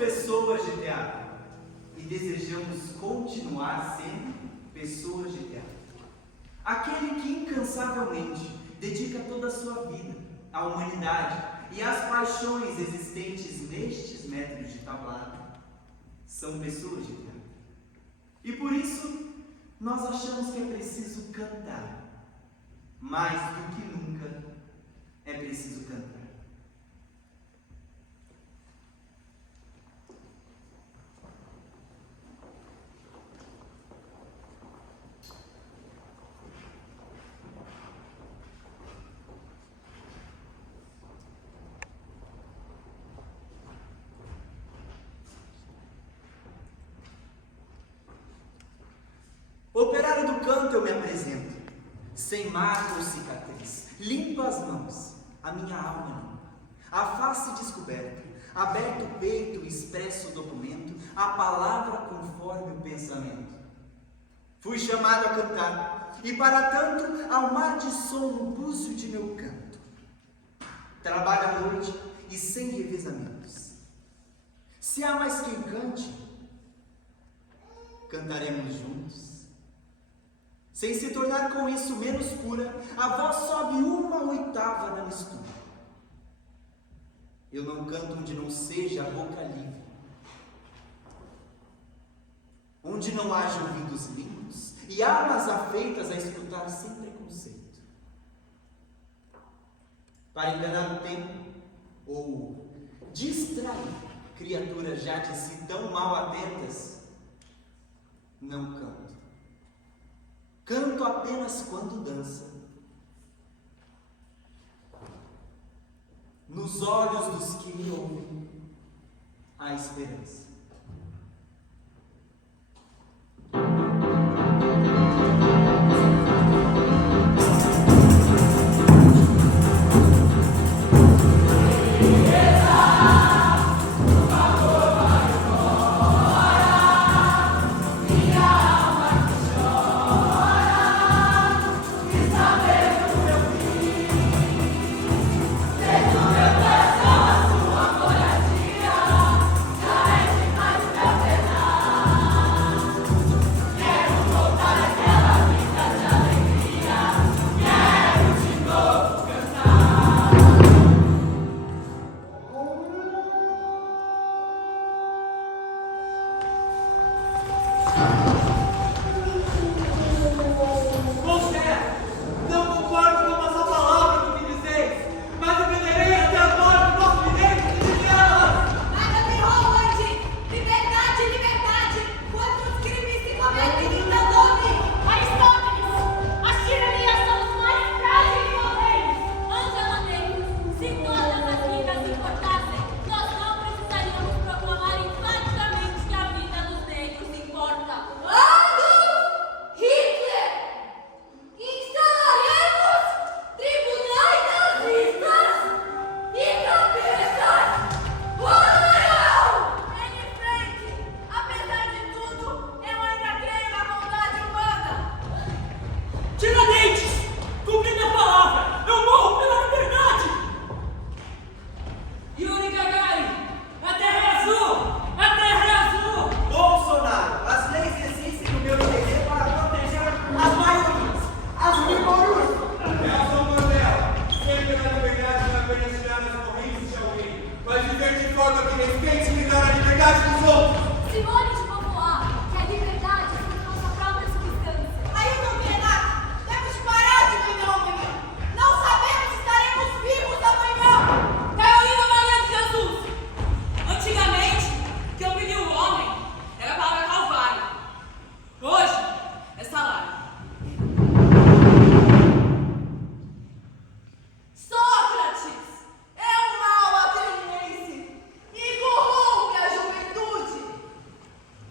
pessoas de teatro e desejamos continuar sendo pessoas de teatro. Aquele que incansavelmente dedica toda a sua vida à humanidade e às paixões existentes nestes metros de tablado são pessoas de teatro. E por isso nós achamos que é preciso cantar. Mais do que nunca é preciso cantar. Operário do canto eu me apresento, sem marca ou cicatriz, limpo as mãos, a minha alma limpa, a face descoberta, aberto o peito, expresso o documento, a palavra conforme o pensamento. Fui chamado a cantar, e para tanto ao mar de som no búzio de meu canto. Trabalho à noite e sem revezamentos. Se há mais quem cante, cantaremos juntos. Sem se tornar com isso menos pura, a voz sobe 1/8 na mistura. Eu não canto onde não seja a boca livre, onde não haja ouvidos limpos e almas afeitas a escutar sem preconceito. Para enganar o tempo ou distrair criaturas já de si tão mal atentas, não canto. Canto apenas quando dança. Nos olhos dos que me ouvem, há esperança.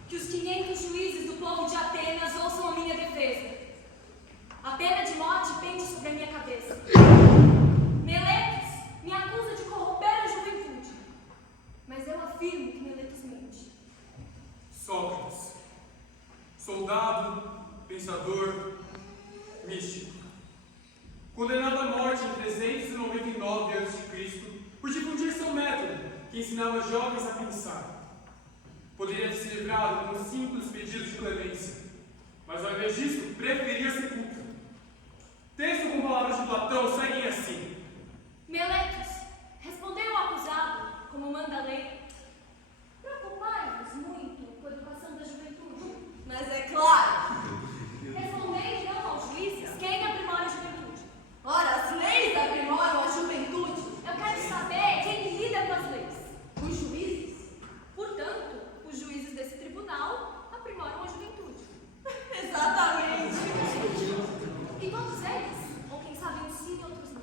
que os 500 juízes do povo de Atenas ouçam a minha defesa. A pena de morte pende sobre a minha cabeça. Meletos me acusa de corromper a juventude, mas eu afirmo que Meletos mente. Sócrates, soldado, pensador, místico, condenado à morte em 399 a.C. por difundir seu método, que ensinava jovens a pensar. Poderia ter se livrado com simples pedidos de clemência, mas ao invés disso, preferia sepulcro. Texto com palavras de Platão seguem assim. Meletos, respondeu o acusado, como manda a lei. Preocupai-vos muito com a educação da juventude. Mas é claro. Respondei então aos juízes quem aprimora a juventude. Ora, as leis aprimoram a juventude. Eu quero saber quem lida com as leis. Os juízes. Portanto, os juízes desse tribunal aprimoram a juventude. Exatamente. E todos eles, ou quem sabe uns sim e outros não.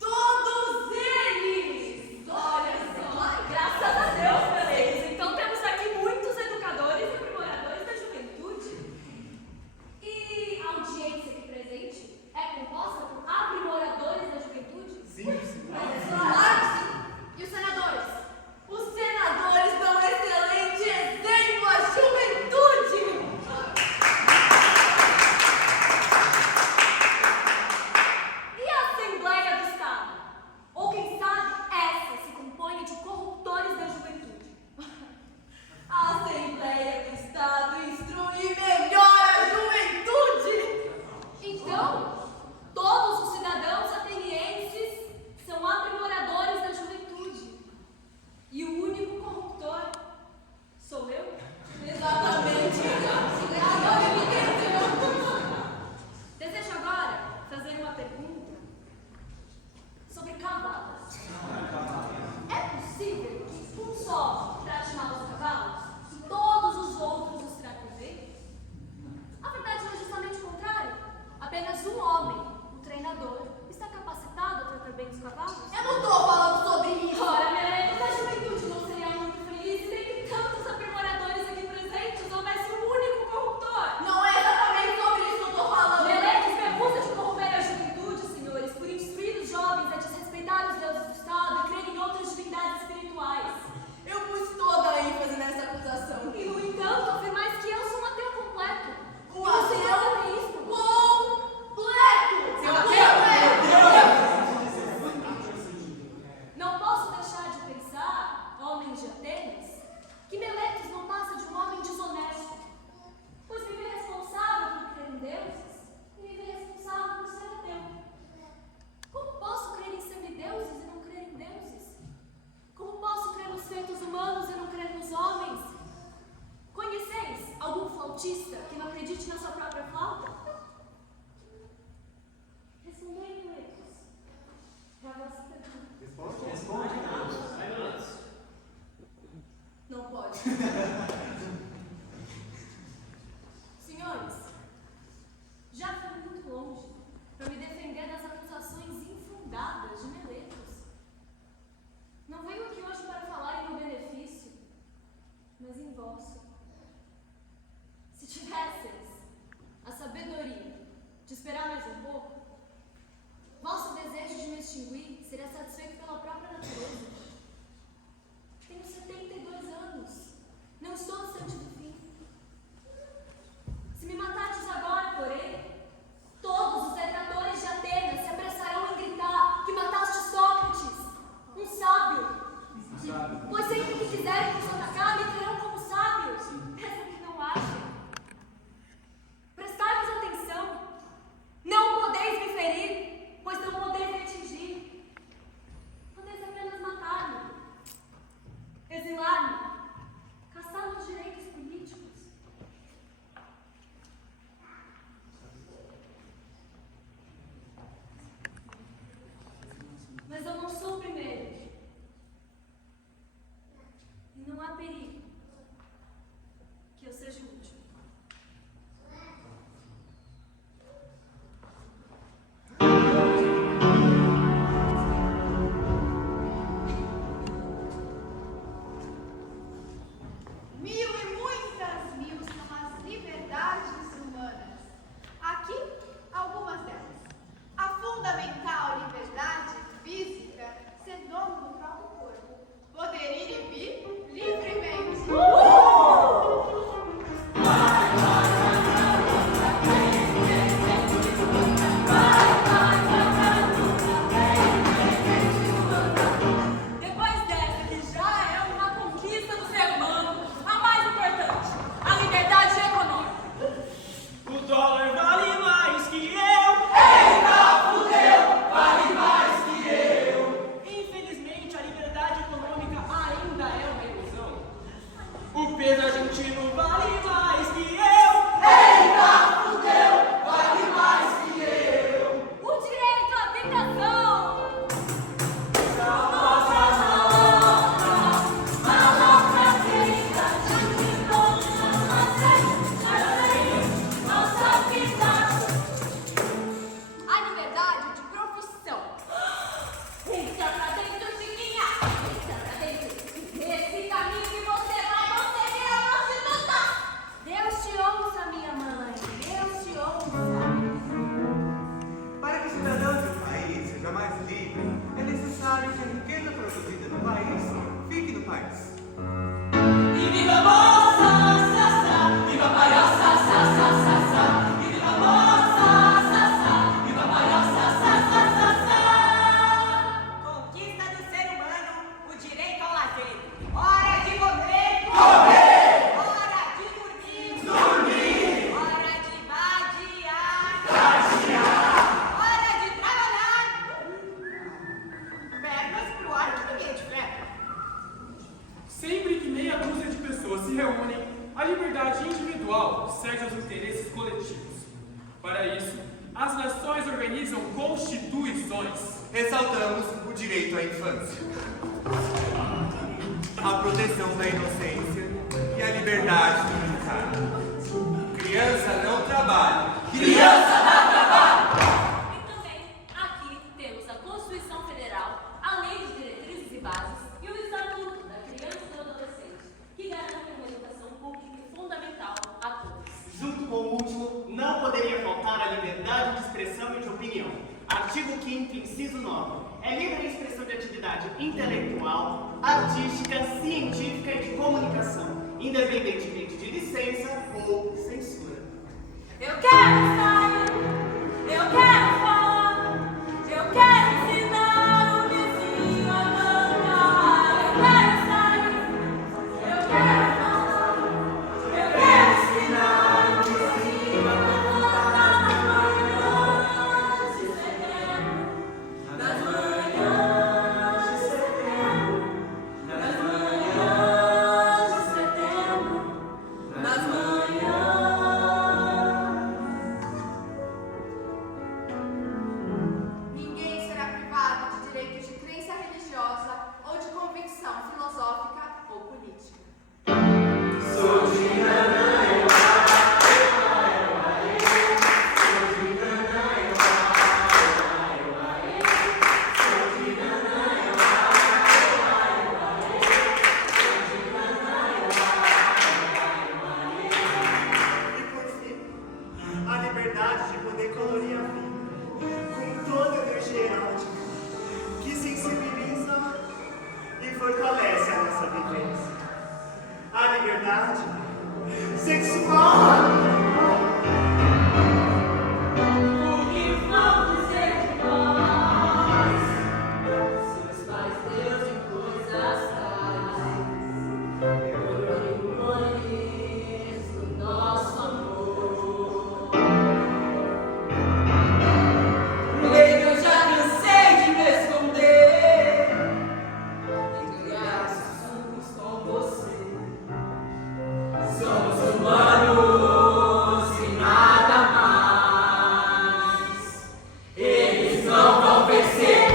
Todos eles! Olha só, graças a Deus, meu Deus. Então temos aqui muitos educadores e aprimoradores da juventude. E a audiência aqui presente é composta por aprimoradores da juventude? Sim, sim. Mas claro que sim. E os senadores? Os senadores dão um excelente exemplo à juventude! E a Assembleia do Estado? Ou quem sabe essa se compõe de corruptores da juventude? A Assembleia do Estado instrui melhor a juventude! Então, todos os cidadãos atenienses são aprimoradores da juventude. E o único corruptor sou eu? Exatamente! Agora eu entendo! Desejo agora fazer uma pergunta sobre cavalos. É possível que um só trate mal os cavalos e todos os outros os tratem bem? A verdade é justamente o contrário. Apenas um homem, o treinador, está capacitado a tratar bem os cavalos? Eu não tô falando sobre isso! Ora, Meletos, a juventude não seria muito feliz se dentre tantos aprimoradores aqui presentes houvesse um único corruptor. Não é exatamente sobre isso que eu tô falando! Meletos me acusa de corromper a juventude, senhores, por instruir os jovens a desrespeitar os deuses do Estado e crer em outras divindades espirituais. Eu pus toda a ênfase nessa acusação. E, no entanto, afirmais que eu sou um ateu completo. Um E você ateu não é isso. completo! Seu Não posso deixar de pensar, homens de Atenas, que Meletos não passa de um homem desonesto, pois me vê responsável por crer em deuses e me vê responsável por ser ateu. Como posso crer em semideuses e não crer em deuses? Como posso crer nos feitos humanos e não crer nos homens? Conheceis algum flautista que não acredite na sua própria flauta? Respondei, Meletos. É a vossa pergunta. Responde. Não pode. Senhores, já fui muito longe para me defender das acusações infundadas de Meletos. Não venho aqui hoje para falar em meu benefício, mas em vosso. Se tivesseis individual serve aos interesses coletivos. Para isso, as nações organizam constituições. Ressaltamos o direito à infância, a proteção da inocência e a liberdade de brincar. Criança não trabalha. Criança não trabalha! E também, aqui temos a Constituição Federal, a Lei de Diretrizes e Bases e o Estatuto da Criança e do Adolescente, que garantem uma educação pública e fundamental a todos. Junto com o último, não poderia faltar a liberdade de expressão e de opinião. Artigo 5º, inciso 9. É livre a expressão de atividade intelectual, artística, científica e de comunicação, independentemente de licença ou censura. Eu quero ensaio, eu quero falar, eu quero ensinar o vizinho a cantar. Eu quero ensaio, eu quero falar, eu quero ensinar o vizinho a cantar nas manhãs de setembro, nas manhãs de setembro, nas manhãs de setembro, nas manhãs. Ninguém será privado de direito de crença religiosa ou de convicção filosófica ou política. E por fim, a liberdade de poder colorir a vida com toda a energia erótica que sensibiliza e fortalece a nossa vivência. A liberdade sexual. O que vão dizer de nós? Se os pais Deus em coisas tais, eu conheço nosso amor. Bem, eu já cansei de me esconder em lugares escuros com você. Somos humanos e nada mais. Eles não vão vencer.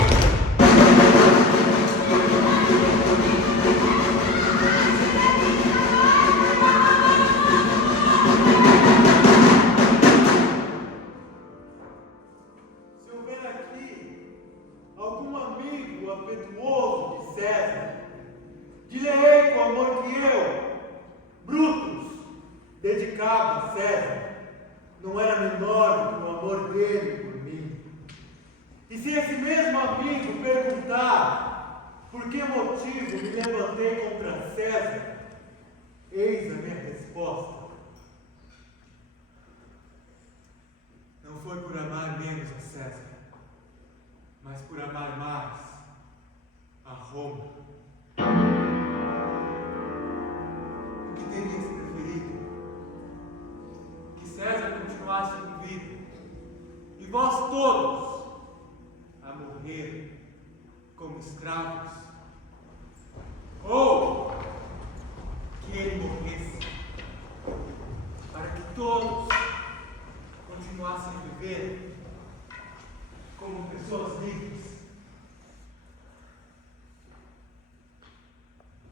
Se houver aqui algum amigo afetuoso de César, dir-lhe-ei com o amor que eu, Brutus, dedicava a César, não era menor do que o amor dele por mim. E se esse mesmo amigo perguntar por que motivo me levantei contra César, eis a minha resposta. Não foi por amar menos a César, mas por amar mais a Roma. O que terias preferido? Que César continuasse com vida e vós todos a morrer como escravos? Ou que ele morresse para que todos continuassem a viver como pessoas livres,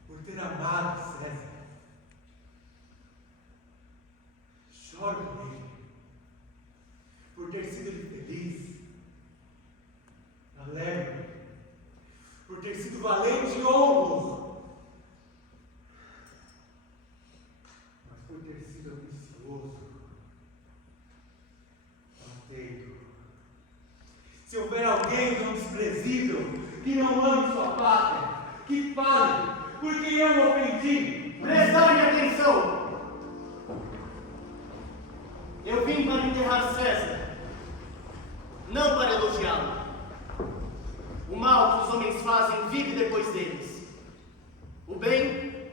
por ter amado César? Choro por ele, por ter sido feliz, alegre, por ter sido valente e honroso, mas por ter sido ambicioso, bateiro. Se houver alguém tão desprezível que não ame sua pátria, que fale, porque eu o ofendi. Prestem atenção! Eu vim para enterrar César, não para elogiá-lo. O mal que os homens fazem vive depois deles. O bem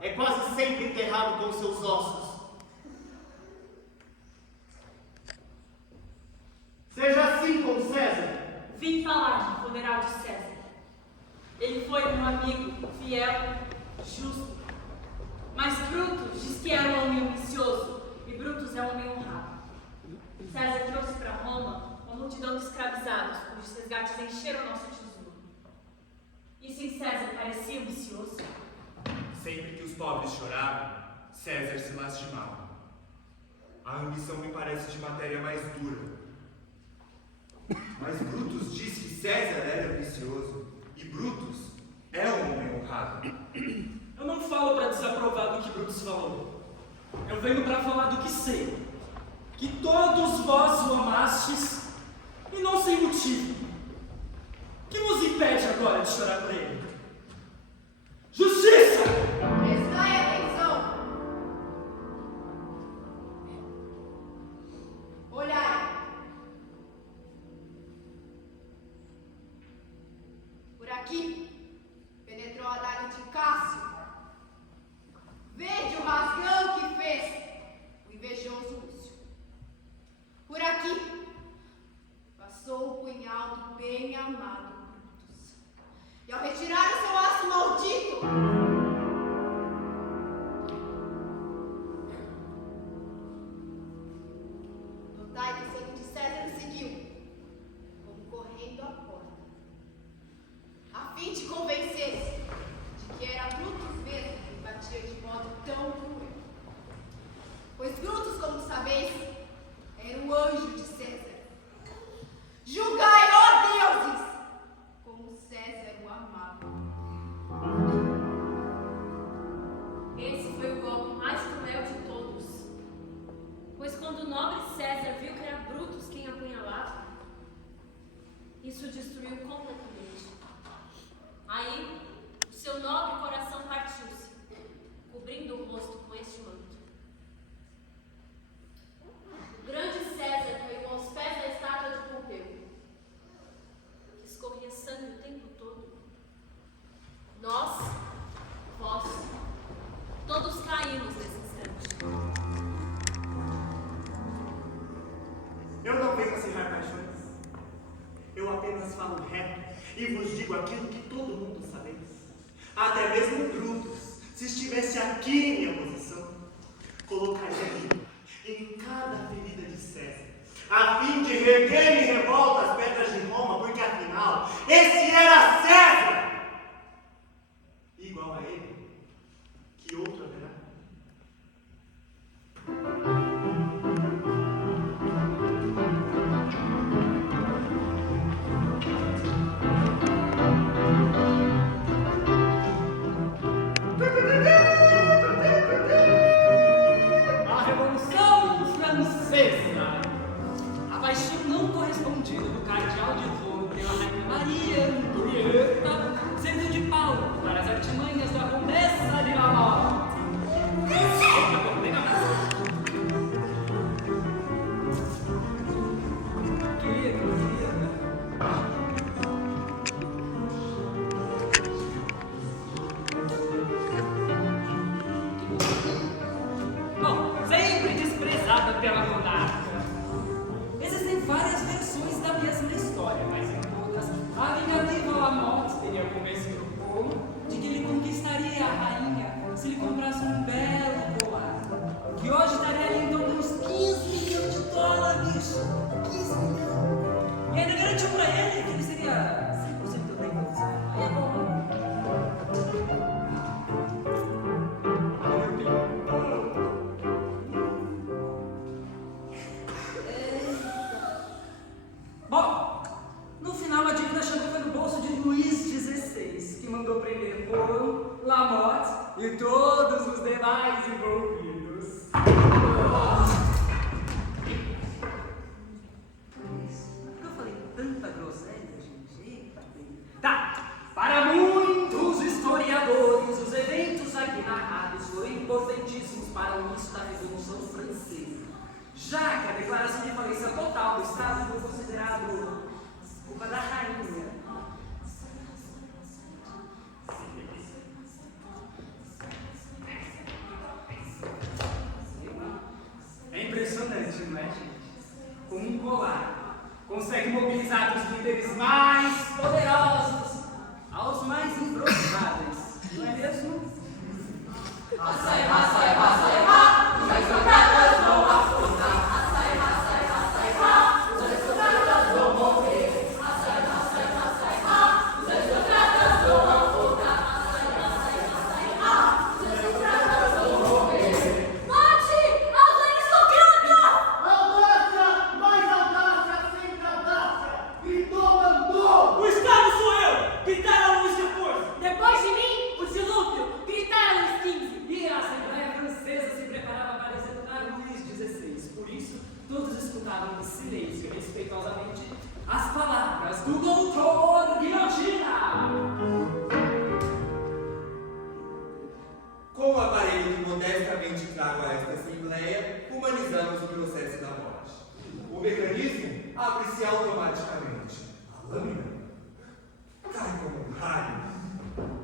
é quase sempre enterrado com seus ossos. Seja assim com César. Vim falar do funeral de César. Ele foi um amigo fiel, justo, mas Brutus homem honrado. César trouxe para Roma uma multidão de escravizados, cujos resgates encheram nosso tesouro. Isso em César parecia ambicioso. Sempre que os pobres choravam, César se lastimava. A ambição me parece de matéria mais dura. Mas Brutus diz que César era ambicioso, e Brutus é um homem honrado. Eu não falo para desaprovar do que Brutus falou. Eu venho para falar do que sei. Que todos vós o amastes, e não sem motivo. Que vos impede agora de chorar por ele? Justiça! Prestai atenção. Olhai. Por aqui penetrou a adaga de Cássio. Vede o rasgão que fez o invejoso Lúcio. Por aqui passou o punhal do bem amado Brutus. E ao retirar o seu aço maldito, notai que o sangue de César o seguiu, como correndo à porta, a fim de convencer-se de que era Brutus mesmo que batia de modo tão cruel. Pois Brutus, como sabeis, era o anjo de César. Julgai, ó deuses, como César o amava. Esse foi o golpe mais cruel de todos. Pois quando o nobre César viu que era Brutus quem apunhalava, isso o destruiu completamente. Aí, o seu nobre coração partiu-se, cobrindo o rosto com este manto. O grande César caiu aos pés da estátua de Pompeu, que escorria sangue o tempo todo. Nós, vós, todos caímos nesse instante. Eu não venho acirrar paixões. Eu apenas falo reto e vos digo aquilo que todo mundo sabeis. Até mesmo Brutus, se estivesse aqui em minha posição, colocaria em cada ferida de César, a fim de reerguer em revolta as pedras de Roma, porque afinal, esse era César! Igual a ele, que outro haverá? A Revolução Francesa. A paixão não correspondida do cardeal de Roma pela rainha Maria Antonieta serviu de palco para as artimanhas da Condessa de La Motte. Bom, sempre desprezada pela monarca. Existem várias versões da mesma história, mas em todas, a vingativa La Motte teria convencido o povo de que ele conquistaria a rainha se lhe comprasse um belo colar, que hoje estaria ali em torno de uns 15 milhões de dólares. 15 milhões. E ainda garantiu pra ele que ele seria 100% da imposição. Aí é bom. Bom, no final a dívida chegou no bolso de Luís XVI, que mandou prender Polo, La Motte e todos os demais envolvidos. Eu falei tanta groselha, gente. Eita, tá, para muitos historiadores, os eventos aqui narrados foram importantíssimos para o início da Revolução Francesa, já que a declaração de falência total do Estado foi considerado culpa da rainha. É impressionante, não é, gente? Com um colar, consegue mobilizar dos líderes mais poderosos aos mais improváveis, não é mesmo? Passa, vai, vai, vai, vai, vai, vai, vai, vai, vai, vai, vai, vai, assembleia, humanizamos o processo da morte. O mecanismo abre-se automaticamente. A lâmina cai como um raio.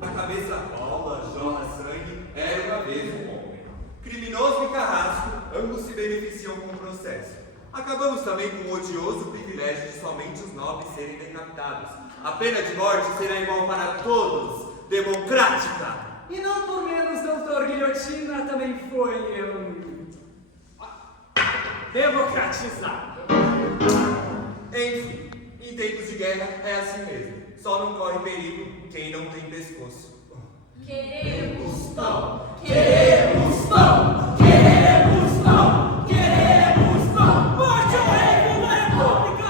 A cabeça rola, jorra sangue, era uma vez um homem. Criminoso e carrasco, ambos se beneficiam com o processo. Acabamos também com o odioso privilégio de somente os nobres serem decapitados. A pena de morte será igual para todos, democrática. E não por menos, doutor Guilhotina também foi democratizado. Enfim, em tempos de guerra é assim mesmo. Só não corre perigo quem não tem pescoço. Queremos pão! Queremos pão! Queremos pão! Queremos pão! Morte ao rei, viva a República!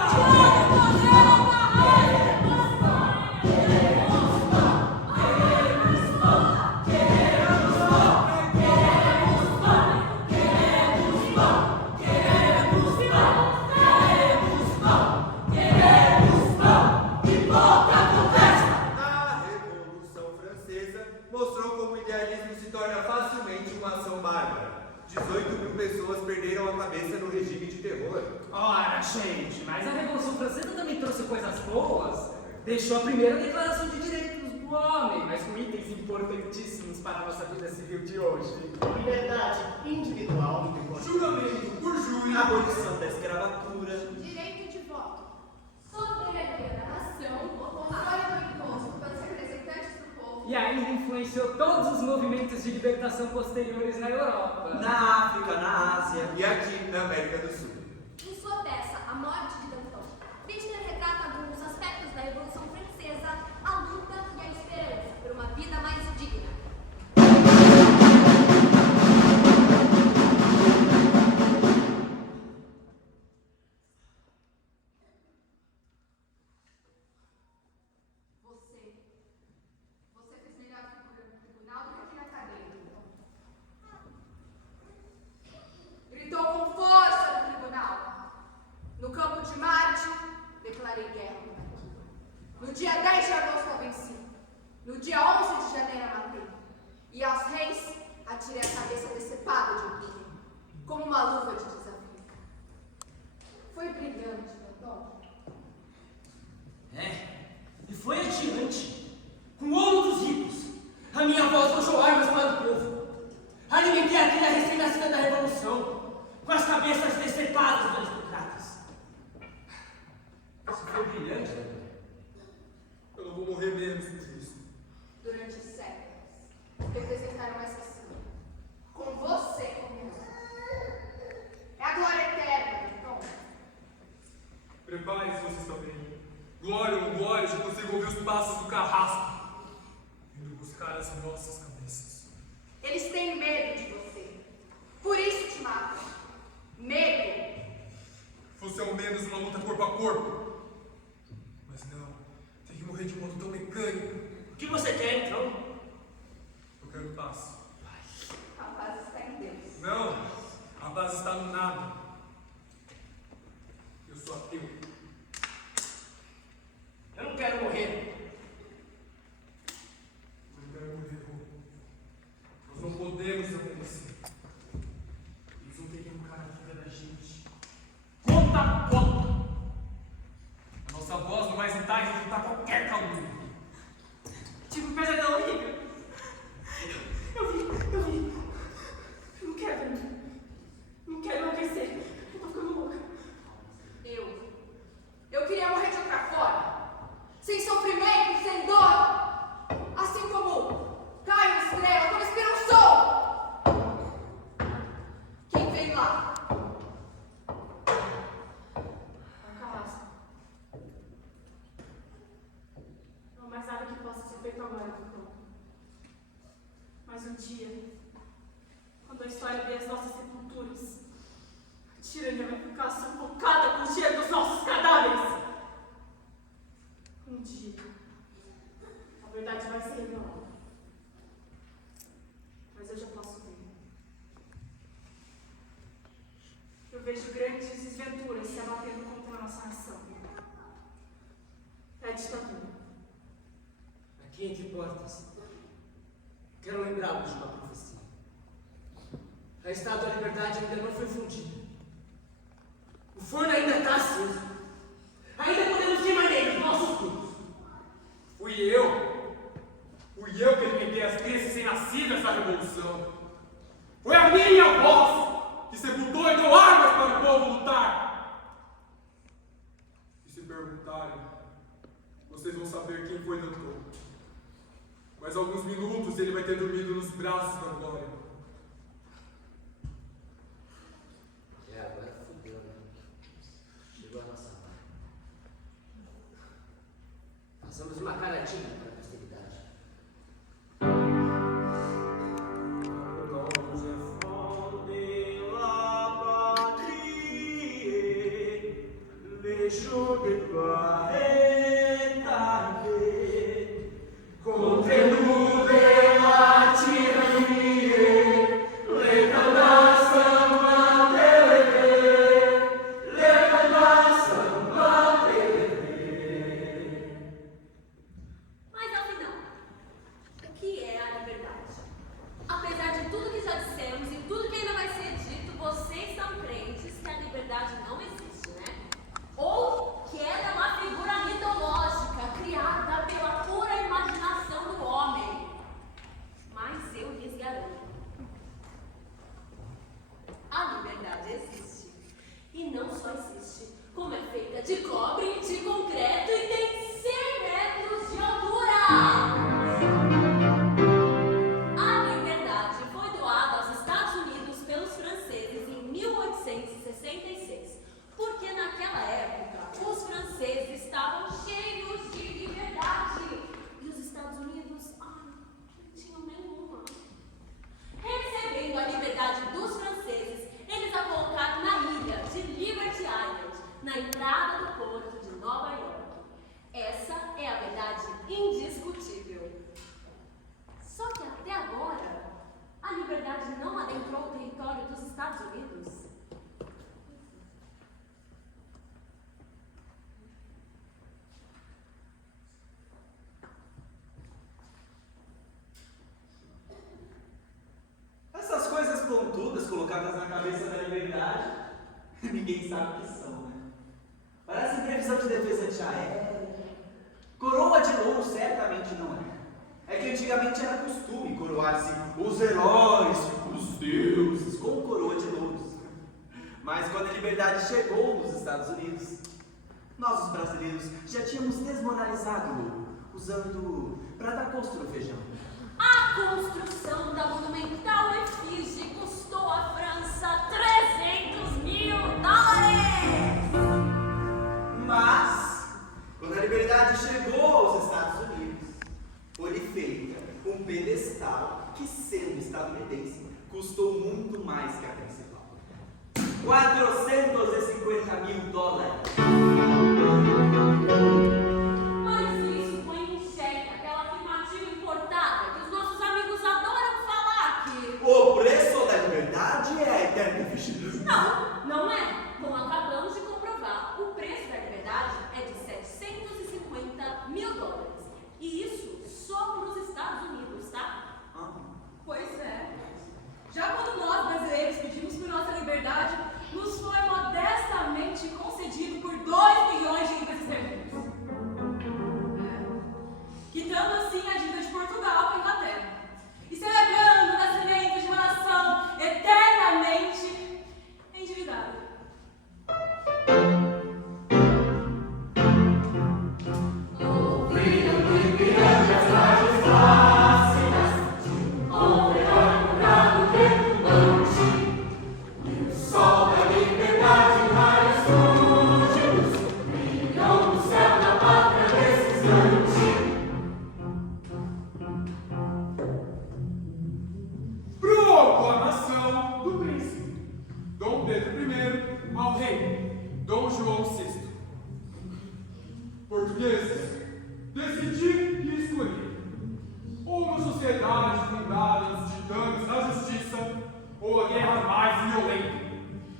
A Revolução Francesa mostrou como o idealismo se torna facilmente uma ação bárbara. 18.000 pessoas perderam a cabeça no regime de terror. Ora, gente, mas a Revolução Francesa também trouxe coisas boas. Deixou a primeira declaração de direitos do homem, mas com itens importantíssimos para a nossa vida civil de hoje. Liberdade individual, Juramento por júri. Abolição da escravatura. Direito de voto. soberania da nação, Controle do imposto para os representantes do povo. E ainda influenciou todos os movimentos de libertação posteriores na Europa. Na África, na Ásia. E aqui na América do Sul. Em sua peça A Morte de Danton, Fichtner retrata alguns aspectos da Revolução Francesa, a luta e a esperança por uma vida mais digna. Você fez melhor figura no tribunal do que aqui na cadeia, então. Gritou com força no tribunal. No campo de Marte, declarei guerra ao monarquia. No dia 10 de agosto, eu venci. No dia 11 de janeiro, eu matei. E aos reis, atirei a cabeça decepada de opinião, como uma luva de desafio. Foi brilhante, Danton. E foi adiante, com o ouro dos ricos. A minha voz puxou armas para o povo. Alimentei a cria recém-nascida da Revolução, com as cabeças decepadas dos aristocratas. Isso foi brilhante, doutor. Eu não vou morrer menos por isso. Durante séculos, representaram essa cena, com você como eu. É a glória eterna, Danton. Prepare-se, vocês também. Glória ou glória, já consigo ouvir os passos do carrasco. Indo buscar as nossas cabeças. Eles têm medo de você. Por isso te matam. Medo. Fosse ao menos uma luta corpo a corpo. Mas não, tem que morrer de um modo tão mecânico. O que você quer, então? Eu quero paz. A paz está em Deus. Não, a paz está no nada. Eu sou ateu. Eu não quero morrer. Eu não quero morrer, não. Nós não podemos obedecer. Eles vão ter que educar a vida da gente. Conta a conta. A nossa voz não mais está em refutar qualquer calúnia. Tipo um pesadelo horrível. Eu vi. Não quero ver. Não quero enlouquecer. Eu tô ficando louca. Eu queria morrer de outra forma. Sem sofrimento, sem dor. Assim como cai uma estrela, como inspira um sol. Quem veio lá? É um carrasco. Não há mais nada que possa ser feito agora, doutor. Mas um dia, quando a história vê as nossas sepulturas, a tirania vai ficar sufocada com o cheiro dos nossos cadáveres. Um dia, a verdade vai ser revelada. Mas eu já posso ver. Eu vejo grandes desventuras se abatendo contra a nossa nação. É a ditadura. Aqui entre portas, quero lembrá-los de uma profecia. A Estátua da Liberdade liberdade ainda não foi fundida. O forno ainda está aceso. Ainda podemos queimar nele os nossos frutos. Fui eu que alimentei as crianças recém-nascidas da Revolução. Foi a minha voz que sepultou e deu armas para o povo lutar. E se perguntarem, vocês vão saber quem foi doutor. Mas alguns minutos ele vai ter dormido nos braços da glória. Agora fudeu, né? Chegou a nossa hora. Façamos uma caradinha para a posteridade. Mas afinal, o que é a liberdade? Apesar de tudo que já dissemos e tudo que ainda vai ser dito, vocês são crentes que a liberdade não existe, né? Ou que ela é uma figura mitológica criada pela pura imaginação do homem. Mas eu lhes garanto, a liberdade existe. E não só existe, como é feita de cobre, de concreto e tem 100 metros de altura! A liberdade foi doada aos Estados Unidos pelos franceses em 1866, porque naquela época os franceses estavam cheios de liberdade e os Estados Unidos, não tinham nenhuma. Recebendo a liberdade dos franceses, eles a colocaram na ilha de Liberty Island, na entrada do porto de Nova York. Essa é a verdade indiscutível. Só que até agora, a liberdade não adentrou o território dos Estados Unidos. Essas coisas pontudas colocadas na cabeça da liberdade, ninguém sabe o que são, né? Parecem previsão de defesa antiaérea. Coroa de louro certamente não é. É que antigamente era costume coroar-se os heróis, os deuses, com coroa de louros. Mas quando a liberdade chegou nos Estados Unidos, nós, os brasileiros, já tínhamos desmoralizado o louro, usando para dar gosto no feijão. A construção da monumental efígie custou à França $300 mil. Mas, quando a liberdade chegou aos Estados Unidos, foi-lhe feita um pedestal que, sendo estadunidense, custou muito mais que a principal. $450 mil. Mas isso põe em xeque aquela afirmativa importada que os nossos amigos adoram falar que... O preço da liberdade é a eterna vigilância. Não, não é. Como acabamos de comprovar, o preço da liberdade é de $750 mil. E isso só para os Estados Unidos, tá? Pois é. Já quando nós, brasileiros, pedimos por nossa liberdade, nos foi modestamente concedido por 2 milhões de libras esterlinas. Quitando assim a dívida de Portugal com a Inglaterra. E celebrando o nascimento de uma nação eternamente endividada. Proclamação do príncipe Dom Pedro I ao rei Dom João VI. Portugueses, decidi e escolhi ou uma sociedade fundada nos titãs da justiça ou a guerra mais violenta,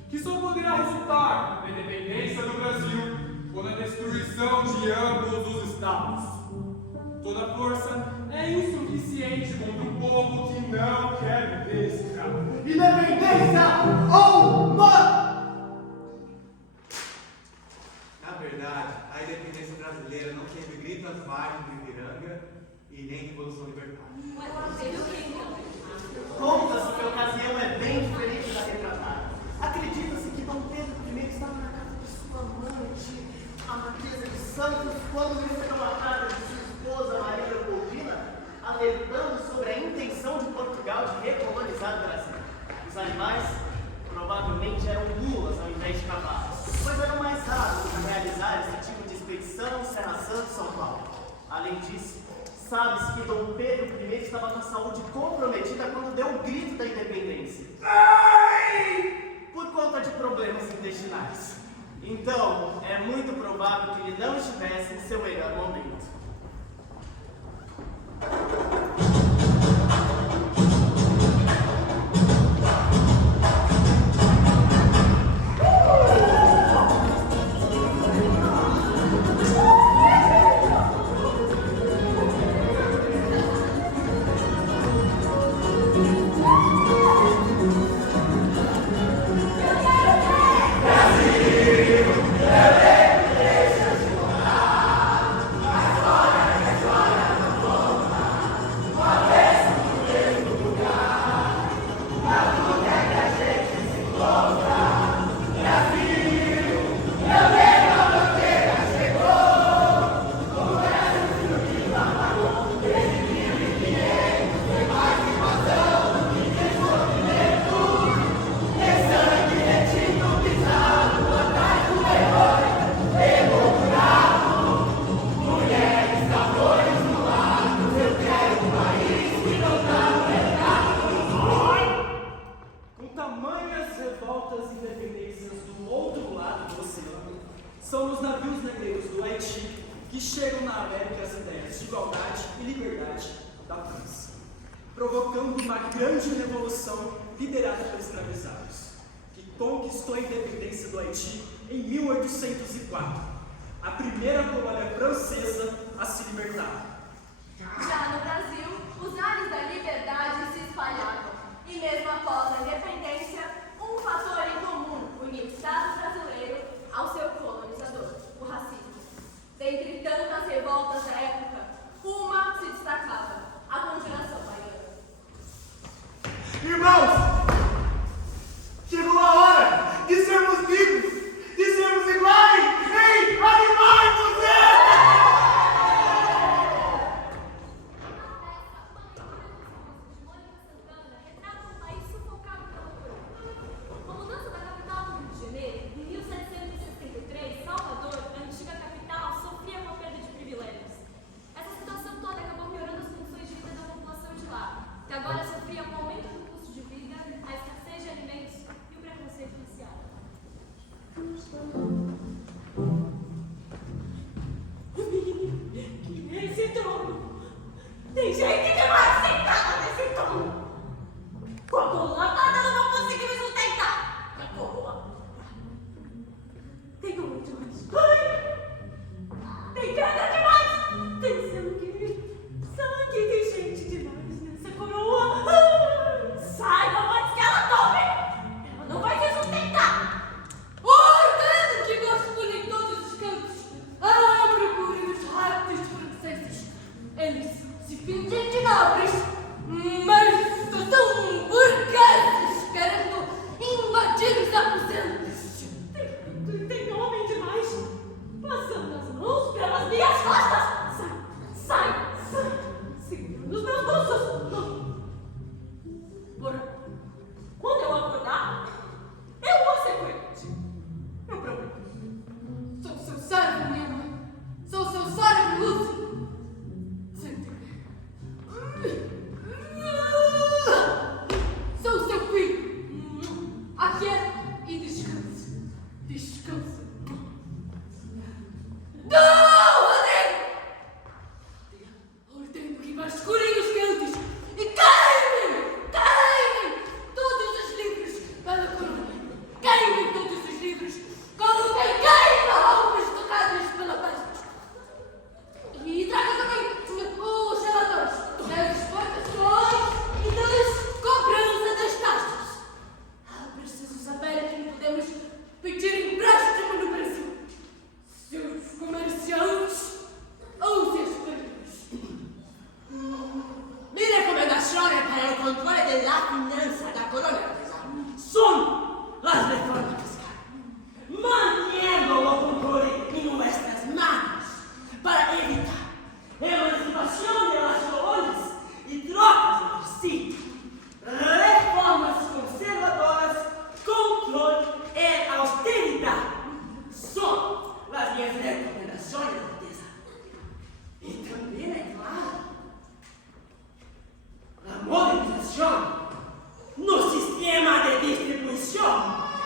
que só poderá resultar na independência do Brasil ou na destruição de ambos os estados. Toda força é é insuficiente contra um povo que não quer viver escravo. Independência ou morte! Na verdade, a independência brasileira não teve grito às margens do Ipiranga e nem revolução libertária. Conta-se que a ocasião é bem diferente da retratada. Acredita-se que Dom Pedro I estava na casa de sua amante, a Marquesa de Santos, quando recebeu uma carta de sua esposa Maria Leopoldina, alertando sobre a intenção de Portugal de recolonizar o Brasil. Os animais provavelmente eram mulas ao invés de cavalos, pois eram mais rápidos a realizar esse tipo de expedição Serra Santa e São Paulo. Além disso, sabe-se que Dom Pedro I estava com a saúde comprometida quando deu o grito da independência. Por conta de problemas intestinais. Então, é muito provável que ele não estivesse em seu melhor momento. São os navios negreiros do Haiti que chegam na América as ideias de igualdade e liberdade da França, provocando uma grande revolução liderada pelos escravizados, que conquistou a independência do Haiti em 1804, a primeira colônia francesa a se libertar. Já no Brasil, os ares da liberdade se espalhavam, e mesmo após a independência, um fator em comum unia o Estado brasileiro ao seu colonizador, o racismo. Dentre tantas revoltas da época, uma se destacava, a Conjuração Baiana. Irmãos, chegou a hora de sermos livres, de sermos iguais! Ei, animai-vos!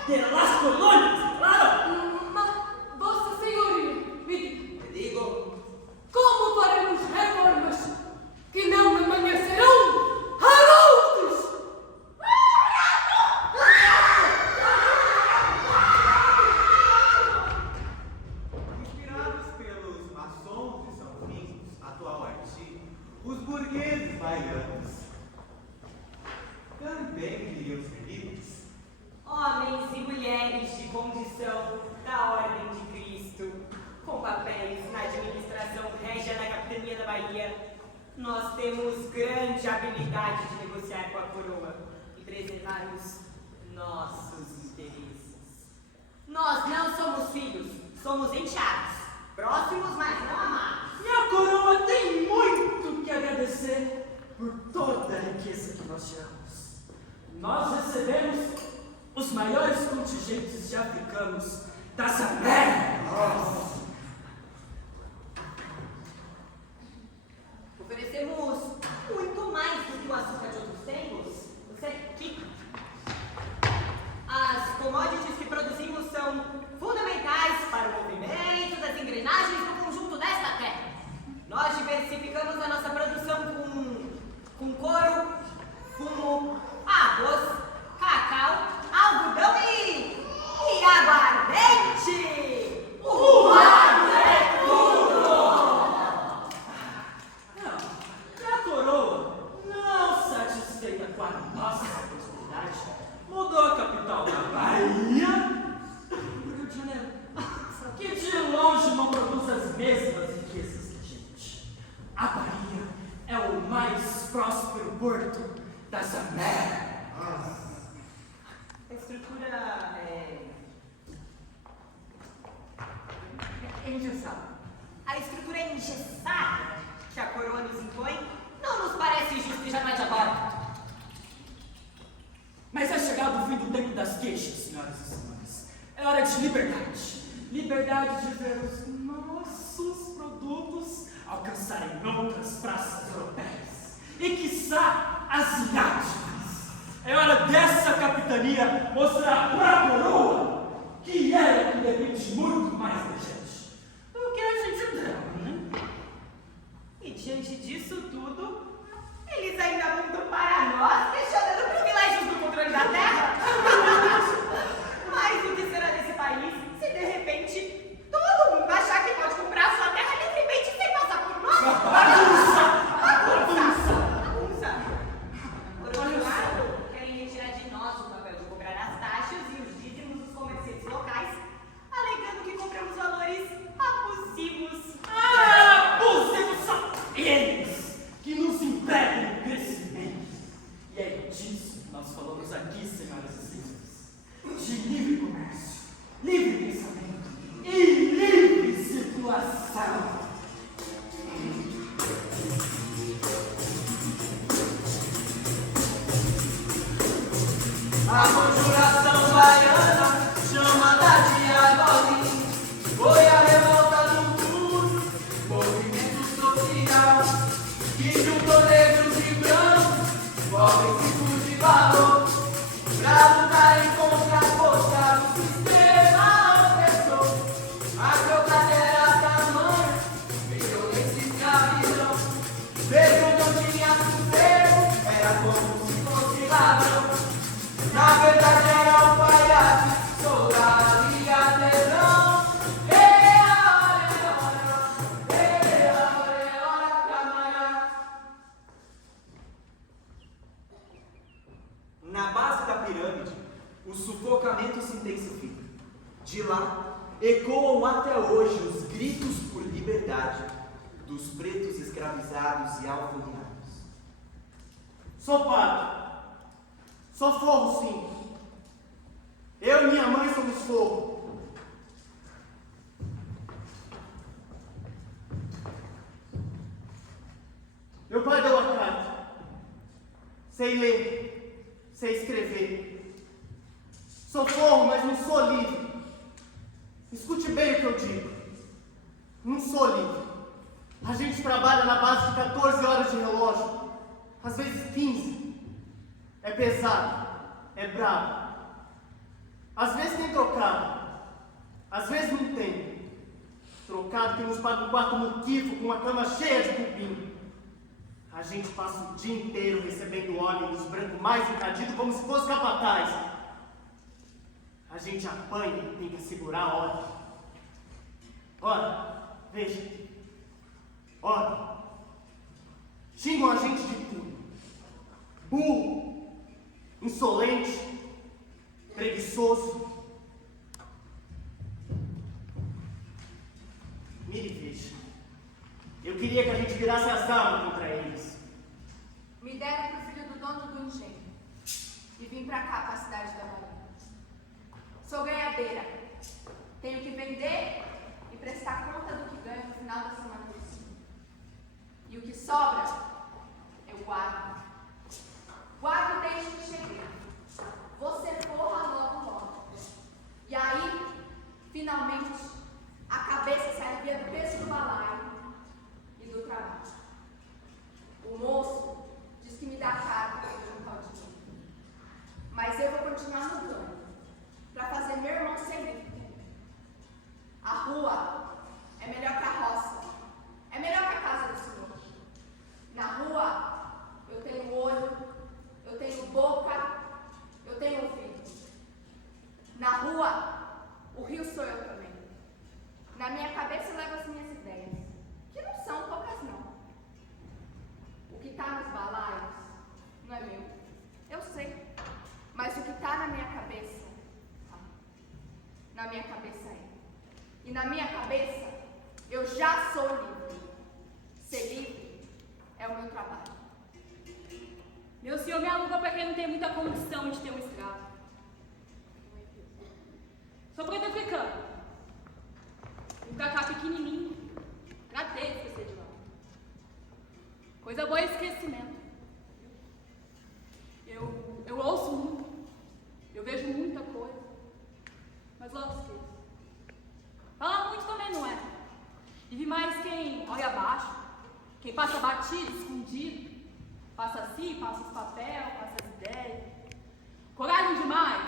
de las colônias, claro. Mas, Vossa Senhoria, me diga, Te digo, como faremos reformas que não amanhecerão arautos? Inspirados pelos maçons de São Domingos, atual Haiti, os burgueses baianos também queriam ser livres. Homens e mulheres de condição da Ordem de Cristo, com papéis na administração régia da Capitania da Bahia, nós temos grande habilidade de negociar com a coroa e preservar os nossos interesses. Nós não somos filhos, somos enteados, próximos, mas não amados. E a coroa tem muito que agradecer por toda a riqueza que nós tiramos. Nós recebemos os maiores contingentes de africanos das Américas. Oferecemos muito mais do que o açúcar de outros tempos. Você que as commodities que produzimos são fundamentais para o movimento das engrenagens do conjunto desta terra. Nós diversificamos a nossa produção com couro, fumo, arroz, cacau, algodão e aguardente! O agro é tudo! E a coroa, não satisfeita com a nossa prosperidade, mudou a capital da Bahia para o Rio de Janeiro, que de longe não produz as mesmas riquezas que a gente. A Bahia é o mais próspero porto das Américas. A estrutura é engessada. A estrutura engessada que a coroa nos impõe não nos parece justa e jamais agora. Mas é chegado o fim do tempo das queixas, senhoras e senhores. É hora de liberdade. Liberdade de ver os nossos produtos alcançarem outras praças europeias. E, quiçá, asiáticas. É hora dessa capitania mostrar para a coroa que ela que depende muito mais da gente do que a gente dela, né? E diante disso tudo, eles ainda mudam para nós, questionando privilégios do controle da terra? Mas o que será desse país se de repente todo mundo achar que pode comprar sua terra livremente sem passar por nós? Bagunça! Por outro lado, querem retirar de nós o papel de cobrar as taxas e os dízimos dos comerciantes locais, alegando que compramos valores abusivos. Abusivos são eles que nos impedem o crescimento. E é disso que nós falamos aqui, senhoras e senhores. De livre comércio, livre pensamento e livre circulação. A conjuração baiana, chamada de Agoli, foi a revolta do futuro, movimento social, que juntou negros e brancos, pobres e cultivadores, pra lutarem contra a força do sistema opressor. A crueldade era tamanha, violência e escravidão, mesmo não tinha sossego, era como se fosse ladrão. Na verdade era um palhaço, soldado e aterrão. Na base da pirâmide, o sufocamento se intensifica. De lá, ecoam até hoje os gritos por liberdade dos pretos escravizados e alforriados. Sou padre. Sou forro, sim. Eu e minha mãe somos forro. Meu pai deu a carta. Sei ler, sei escrever. Sou forro, mas não sou livre. Escute bem o que eu digo. Não sou livre. A gente trabalha na base de 14 horas de relógio, às vezes 15. É pesado, é bravo. Às vezes que nos paga um quarto motivo com uma cama cheia de cupim. A gente passa o dia inteiro recebendo óleo dos brancos mais encadidos como se fosse capataz. A gente apanha e tem que segurar a ordem. Ora, veja. Ora, xingam a gente de tudo. Burro, insolente, preguiçoso. Mire e veja. Eu queria que a gente virasse as armas contra eles. Me deram pro filho do dono do engenho e vim pra cá, pra cidade da Bahia. Sou ganhadeira. Tenho que vender e prestar conta do que ganho no final da semana do ensino. E o que sobra, eu guardo. Guardo desde que cheguei. Você corra logo, logo. E aí, finalmente, a cabeça se alivia do peso do balaio e do trabalho. O moço diz que me dá caro para eu juntar o dinheiro. Mas eu vou continuar lutando para fazer meu irmão ser livre. A rua é melhor que a roça. É melhor que a casa do senhor. Na rua, eu tenho olho, eu tenho boca, eu tenho ouvido. Na rua, o rio sou eu também. Na minha cabeça eu levo as minhas ideias, que não são poucas não. O que está nos balaios não é meu, eu sei. Mas o que está na minha cabeça, na minha cabeça é. E na minha cabeça, eu já sou livre. Ser livre é o meu trabalho. Meu senhor me aluga para quem não tem muita condição de ter um escravo. Sou preto africano. Vim pra cá pequenininho, pra ter esquecer de lá. Coisa boa é esquecimento. Eu ouço muito, eu vejo muita coisa, mas logo esqueço. Falar muito também não é. Vive mais quem olha abaixo, quem passa batido, escondido, passa assim, passa os papéis, passa as ideias. Coragem demais,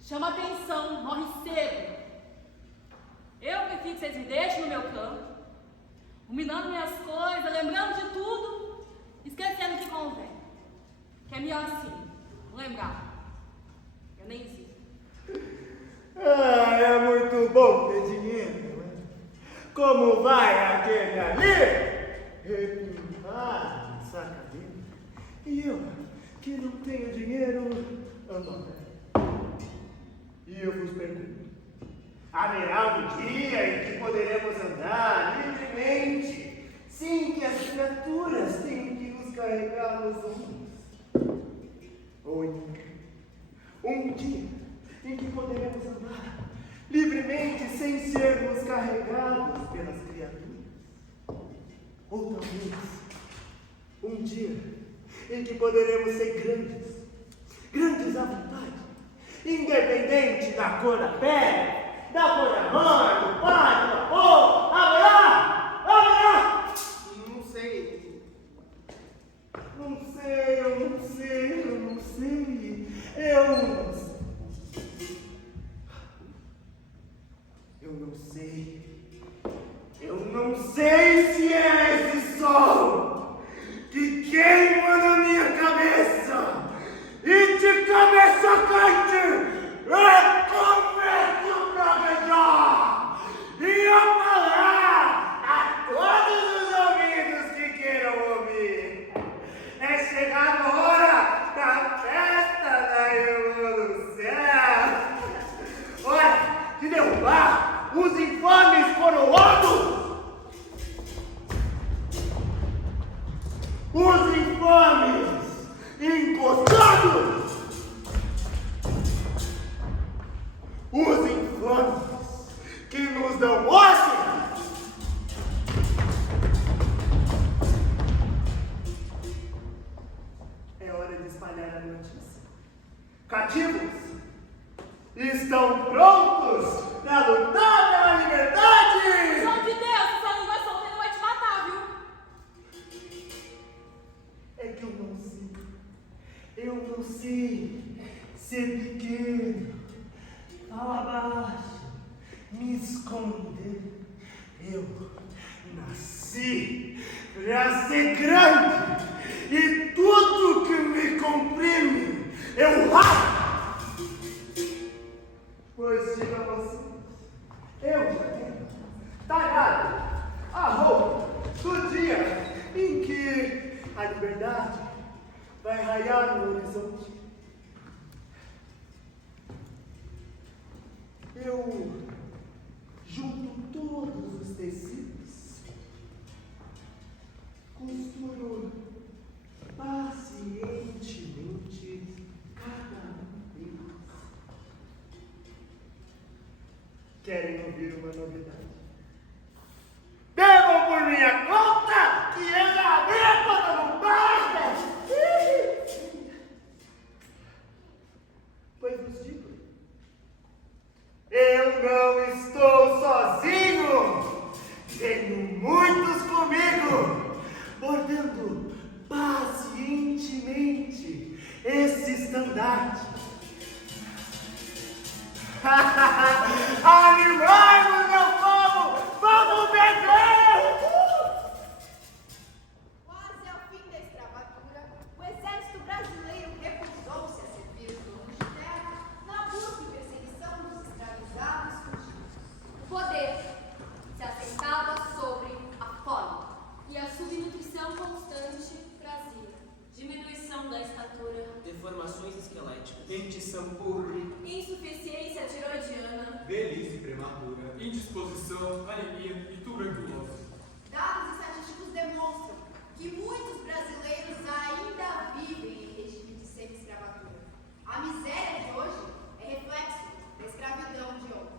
chama atenção, morre cedo. Eu prefiro que vocês me deixem no meu canto, ruminando minhas coisas, lembrando de tudo, esquecendo o que convém. Que é melhor assim, não lembrar. Eu nem existo. Ah, é muito bom ter dinheiro, né? Como vai aquele ali? Repimpado, sacadinho. E eu, que não tenho dinheiro, ando a pé. E eu vos pergunto, haverá um dia em que poderemos andar livremente, sem que as criaturas tenham que nos carregar nos ombros? Ou então, um dia em que poderemos andar livremente sem sermos carregados pelas criaturas? Ou talvez, um dia em que poderemos ser grandes, grandes à vontade, independente da cor da pele, da cor da mãe, do pai, do avô, haverá! Haverá! Não sei. Não sei, eu não sei, eu não sei. Eu não sei. Eu não sei. Eu não sei se é esse sol que queima na minha cabeça e de cabeça quente eu começo pra beijar e a falar a todos os ouvidos que queiram ouvir. É chegada a hora da festa da irmã do céu. Hora de derrubar os infames coroados. Os infames encostados. Os infames que nos dão ordem. É hora de espalhar a notícia. Cativos estão prontos para lutar pela liberdade! João de Deus, essa língua solta não vai te matar, viu? É que eu não sei ser pequeno, falar baixo, me esconder, chego a você. Eu já tenho talhado a roupa do dia em que a liberdade vai raiar no horizonte. Eu junto todos os tecidos, costuro pacientemente cada um deles. Querem ouvir uma novidade? Bebam por minha conta, que eu já vi a conta não basta! Pois vos digo, eu não estou sozinho, tenho muitos comigo, bordando pacientemente esse estandarte. Animai-vos, meu povo! Vamos beber! Quase ao fim da escravatura, o exército brasileiro recusou-se a servir os donos de terra na busca e perseguição dos escravizados fugitivos. O poder se assentava sobre a fome e a subnutrição constante trazia diminuição da estatura, Deformações esqueléticas. Dentição podre, insuficiência tiroidiana, Velhice prematura. Indisposição, anemia e tuberculose. Dados estatísticos demonstram que muitos brasileiros ainda vivem em regime de semi-escravatura. A miséria de hoje é reflexo da escravidão de ontem.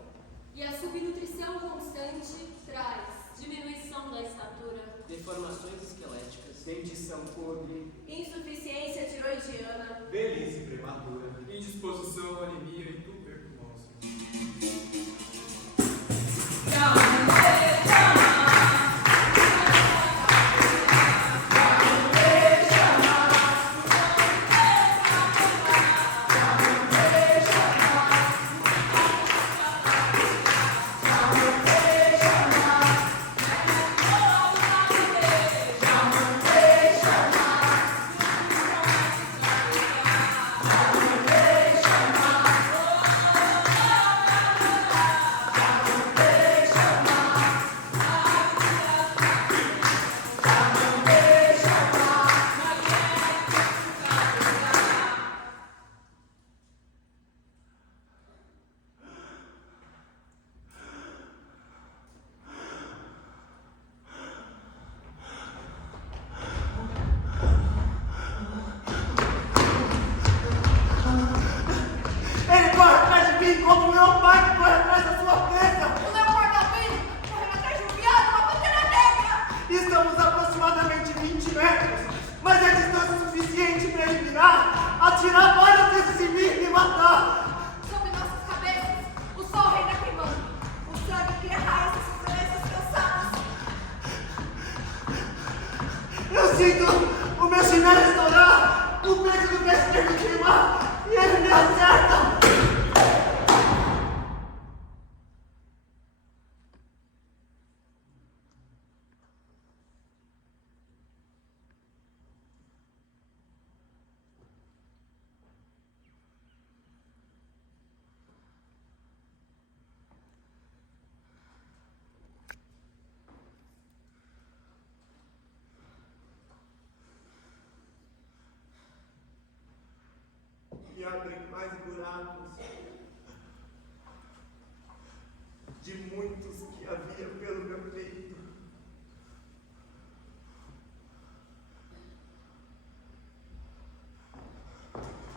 e a subnutrição constante traz diminuição da estatura, Deformações esqueléticas. dentição podre, insuficiência tiroidiana, Velhice prematura. Indisposição, anemia e tuberculose. Ele corre atrás de mim como meu pai que corre atrás da sua presa. O leopardo albino correndo atrás de um veado, uma pantera negra! Estamos aproximadamente 20 metros, mas é distância suficiente para eliminar, atirar várias vezes em mim e me matar. Sobre nossas cabeças, o sol reina queimando. O sangue cria raios e suculências cansadas. Eu sinto o meu chinelo estourar, o peso do meu esquerdo queimar e ele me acerta. E abrem mais buracos de muitos que havia pelo meu peito.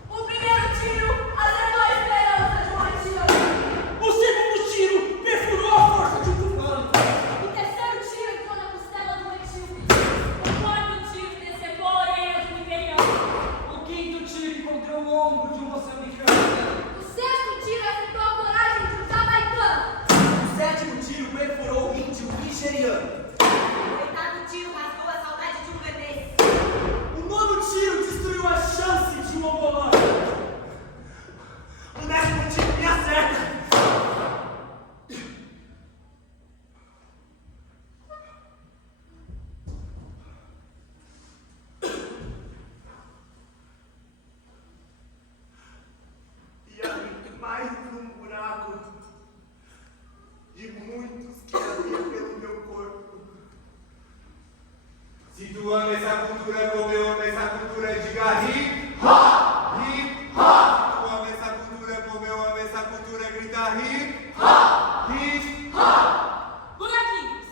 O primeiro tiro azedou a esperança de um haitiano. O segundo tiro perfurou a força de um cubano. O terceiro tiro entrou na costela do etíope. O quarto tiro decepou a orelha do nigeriano. O quinto tiro encontrou o ombro de um moçambicano. gritar hip hop! Hip hop! Buraquinhos.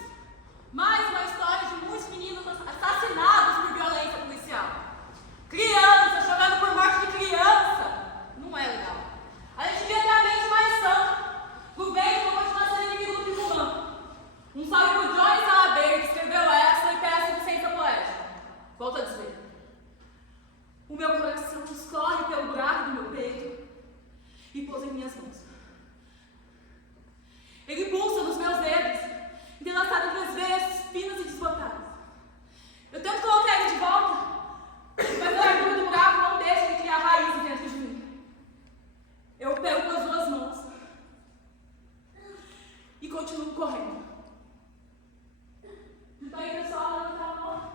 Mais uma história de muitos meninos assassinados por violência policial. Criança chorando por morte de criança. Não é legal. A gente devia ter a mente mais sã. Governo não continuar sendo inimigo do Pipulã. Um salve pro Johnny Salaber, que escreveu essa e peça de ciência poética. Volto a dizer. O meu coração escorre pelo buraco do meu peito e pousa em minhas mãos. Ele pulsa nos meus dedos, entrelaçado entre as veias finas e desbotadas. Eu tento colocar ele de volta, mas a largura do buraco não deixa ele criar raízes dentro de mim. Eu pego com as duas mãos e continuo correndo. Então aí, pessoal, levanta a mão.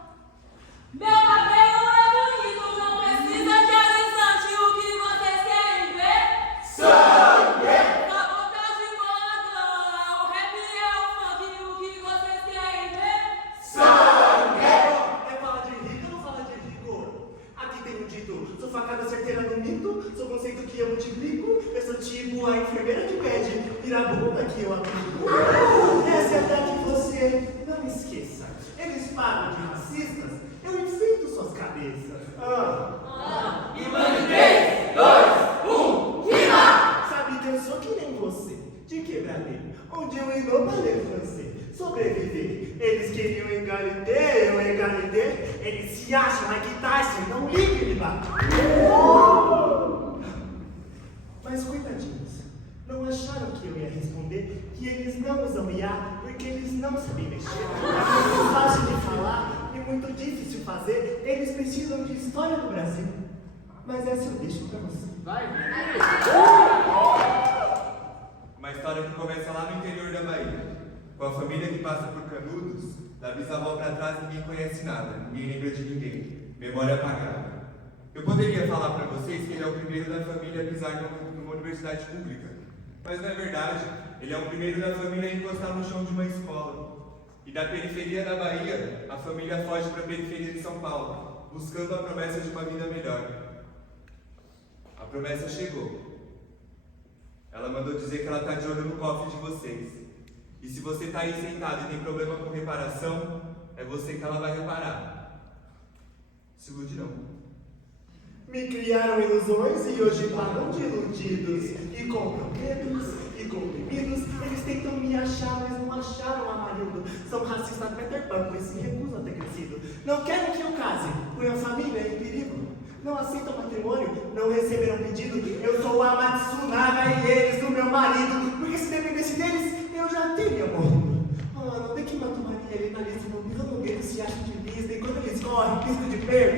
Meu cabelo é bonito, não precisa de alisante. O que vocês querem ver? Sangue! Na boca de boladora, o rap é o funk. O que vocês querem ver? Sangue! É fala de rico ou não fala de rico? Aqui tem um dito, sou facada certeira no mito, sou conceito que eu multiplico, eu sou tipo a enfermeira que pede, vira a bunda que eu aplico. Essa é até que você não esqueça, eles falam de racistas, eu enfeito suas cabeças. E mano, 3, 2, 1, rima! Sabe que eu sou que nem você, de quebradeiro, onde eu inovalei francês, sobreviver. Eles queriam egalité, eu egalité, eles se acham Mike Tyson, não ligue de bater. Mas coitadinhos, não acharam que eu ia responder que eles não usam IA porque eles não sabem mexer. É muito fácil de falar e muito difícil fazer, eles precisam de história do Brasil. Mas essa eu deixo pra você. Uma história que começa lá no interior da Bahia, com a família que passa por Canudos, da bisavó pra trás ninguém conhece nada, ninguém lembra de ninguém, memória apagada. Eu poderia falar pra vocês que ele é o primeiro da família a pisar numa universidade pública, mas não é verdade, ele é o primeiro da família a encostar no chão de uma escola. E da periferia da Bahia, a família foge pra periferia de São Paulo, buscando a promessa de uma vida melhor. A promessa chegou. Ela mandou dizer que ela tá de olho no cofre de vocês. E se você tá aí sentado e tem problema com reparação, é você que ela vai reparar. Se ilude não. Me criaram ilusões e hoje pagam de iludidos. E compram medos e comprimidos. Eles tentam me achar, mas não acharam a marido. São racistas Peter Pan, pois se recusam a ter crescido. Não querem que eu case, pois a família é em perigo. Não aceitam matrimônio, não receberam pedido. Eu sou a Matsunaga e eles o meu marido. Porque se dependesse deles, eu já teria morrido. Oh, não tem que matar Maria, ele tá nesse mobido no gueto, se acha de vista. E quando eles correm, risco de perda,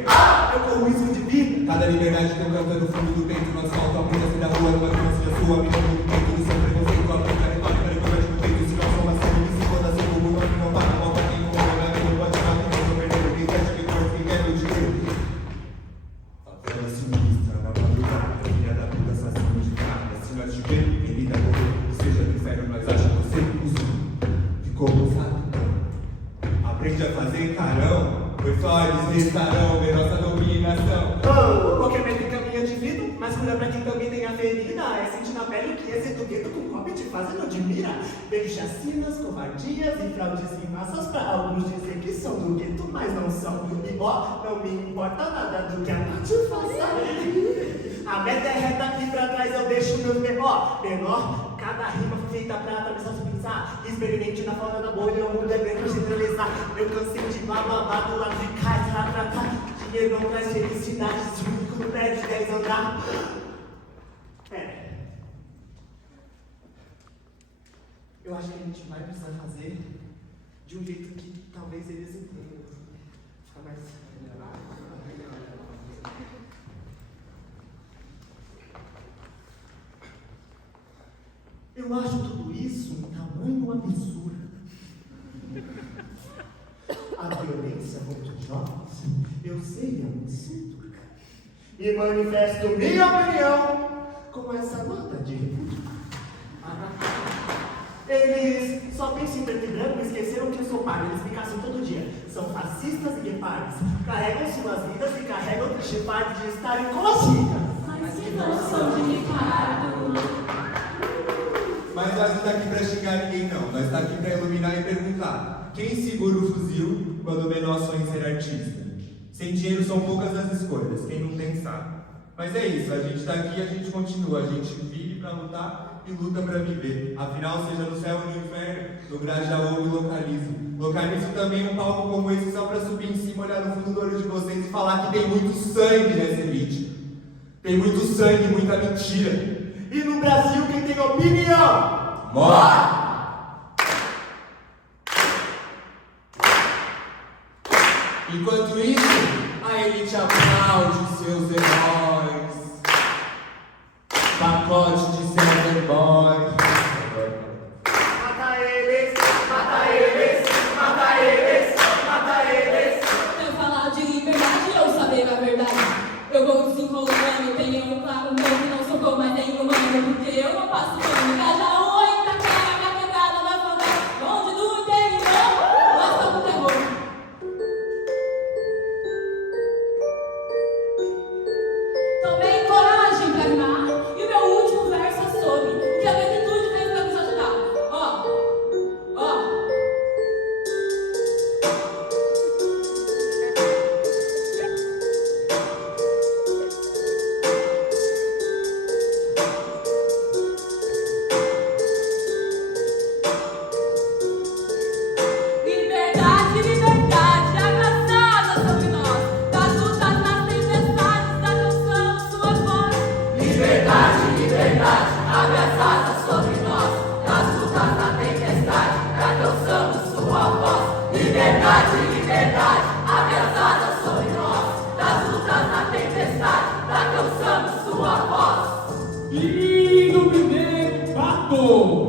eu corro risco de vida. Cada liberdade tem um canto no fundo do peito, no asfalto, a polícia da rua, numa criança da sua, me dá no peito, do seu preconceito, a boca, retórica, recorrente no peito, se não sou uma série, se for da seu rumo, não para, volta quem não rola, não pode falar, não pode perder, quem pede, quem corre, quem quer meu dinheiro. Favela sinistra, na madrugada, filha da puta, assassino de carne, se nós te ver, ele dá correr, seja do inferno, nós acha você, ficou gozado. Aprende a fazer carão, pois só eles restarão ver nossa dominação. Oh, qualquer médica caminha de vidro, mas cura pra quem também tem a ferida. É sentir na pele o que esse do gueto com copo te faz e não admira. Vejo chacinas, covardias e fraudes em massas pra alguns dizer que são do gueto, mas não são. E ó, não me importa nada do que a Nath faça. A meta é reta aqui pra trás, eu deixo meus menor. Cada rima feita pra atravessar o pensar. Experimente na falta da bolha, o mundo é bem pra centralizar. Eu cansei de blá blá blá do lado de cá, tratar. Dinheiro não traz felicidade, se o único no prédio 10 andar. Pera. Eu acho que a gente vai precisar fazer de um jeito que talvez eles entendam. Fica mais. Eu acho tudo isso um tamanho absurdo. A violência contra os jovens, eu sei, é um absurdo. E manifesto minha opinião com essa nota de repúdio. Eles só pensam em preto e branco e esqueceram que eu sou pai. Eles me caçam todo dia. São fascistas e guepardes. Carregam suas vidas e carregam o triste de estarem com as ricas. Mas que não são de Ricardo. Mas nós não está aqui para xingar ninguém, não. Nós está aqui para iluminar e perguntar: quem segura o fuzil quando o menor sonha em ser artista? Sem dinheiro são poucas as escolhas, quem não tem sabe. Mas é isso, a gente está aqui e a gente continua. A gente vive para lutar e luta para viver. Afinal, seja no céu ou no inferno, no Grajaú me localizo. Localizo também um palco como esse só para subir em cima, olhar no fundo do olho de vocês e falar que tem muito sangue nessa elite. Tem muito sangue e muita mentira. E no Brasil, quem tem opinião? Morre! Enquanto isso, a elite aplaude seus heróis. Pacote de César Boy. Mata eles, mata eles, mata eles, mata eles. Eu falar de liberdade ou saber a verdade? Eu vou desenrolando e tenho um claro meu que não sou mais nenhum humano, porque eu não passo pano. Cada um ainda quer a quebrada da favela, onde do interior, nós estamos terror. Tomei coragem pra rimar, e o meu último verso é sobre o que a negritude fez pra nos ajudar. Ó, ó. Liberdade, liberdade, abraçada sobre nós, das lutas nas tempestades, da canção, sua voz. Liberdade, liberdade, abraçada sobre nós, das lutas na tempestade, da canção, sua voz. Liberdade, liberdade, abraçada sobre nós, das lutas na tempestade, da canção, sua voz. E no primeiro pato!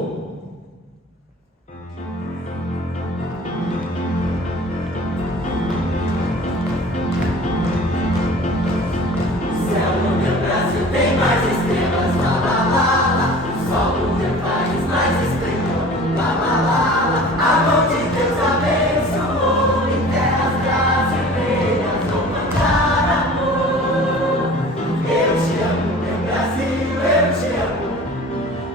Céu no meu Brasil tem mais estrelas, lá lá lá lá. O sol no meu país mais esplendor, lá lá lá lá. A mão de Deus abençoou em terras brasileiras, vou mandar amor. Eu te amo, meu Brasil, eu te amo.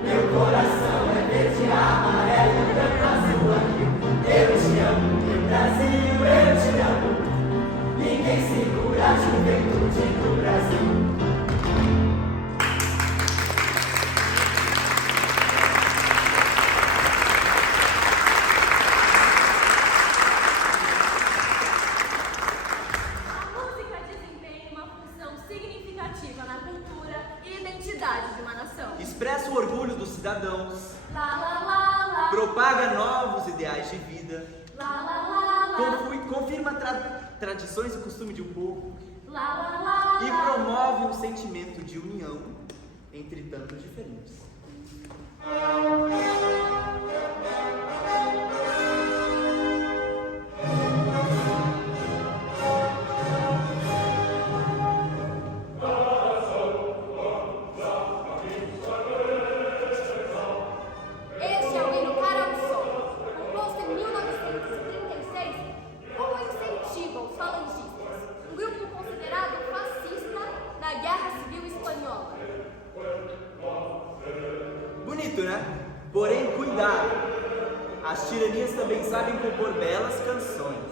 Meu coração é verde, amarelo, branco, azul, aqui. Eu te amo, meu Brasil, eu te amo. Ninguém segura a juventude do Brasil. A música desempenha uma função significativa na cultura e identidade de uma nação. Expressa o orgulho dos cidadãos, Lá, lá, lá, lá. propaga novos ideais de vida, Lá, lá, lá, lá. confirma tradições e costumes de um povo Lá, lá, lá, e lá. promove um sentimento de união entre tantos diferentes. Este é o hino Cara ao Sol, composto em 1936 como incentivo aos falangistas, um grupo considerado fascista na Guerra Civil Espanhola. Bonito, né? Porém, cuidado! As tiranias também sabem compor belas canções.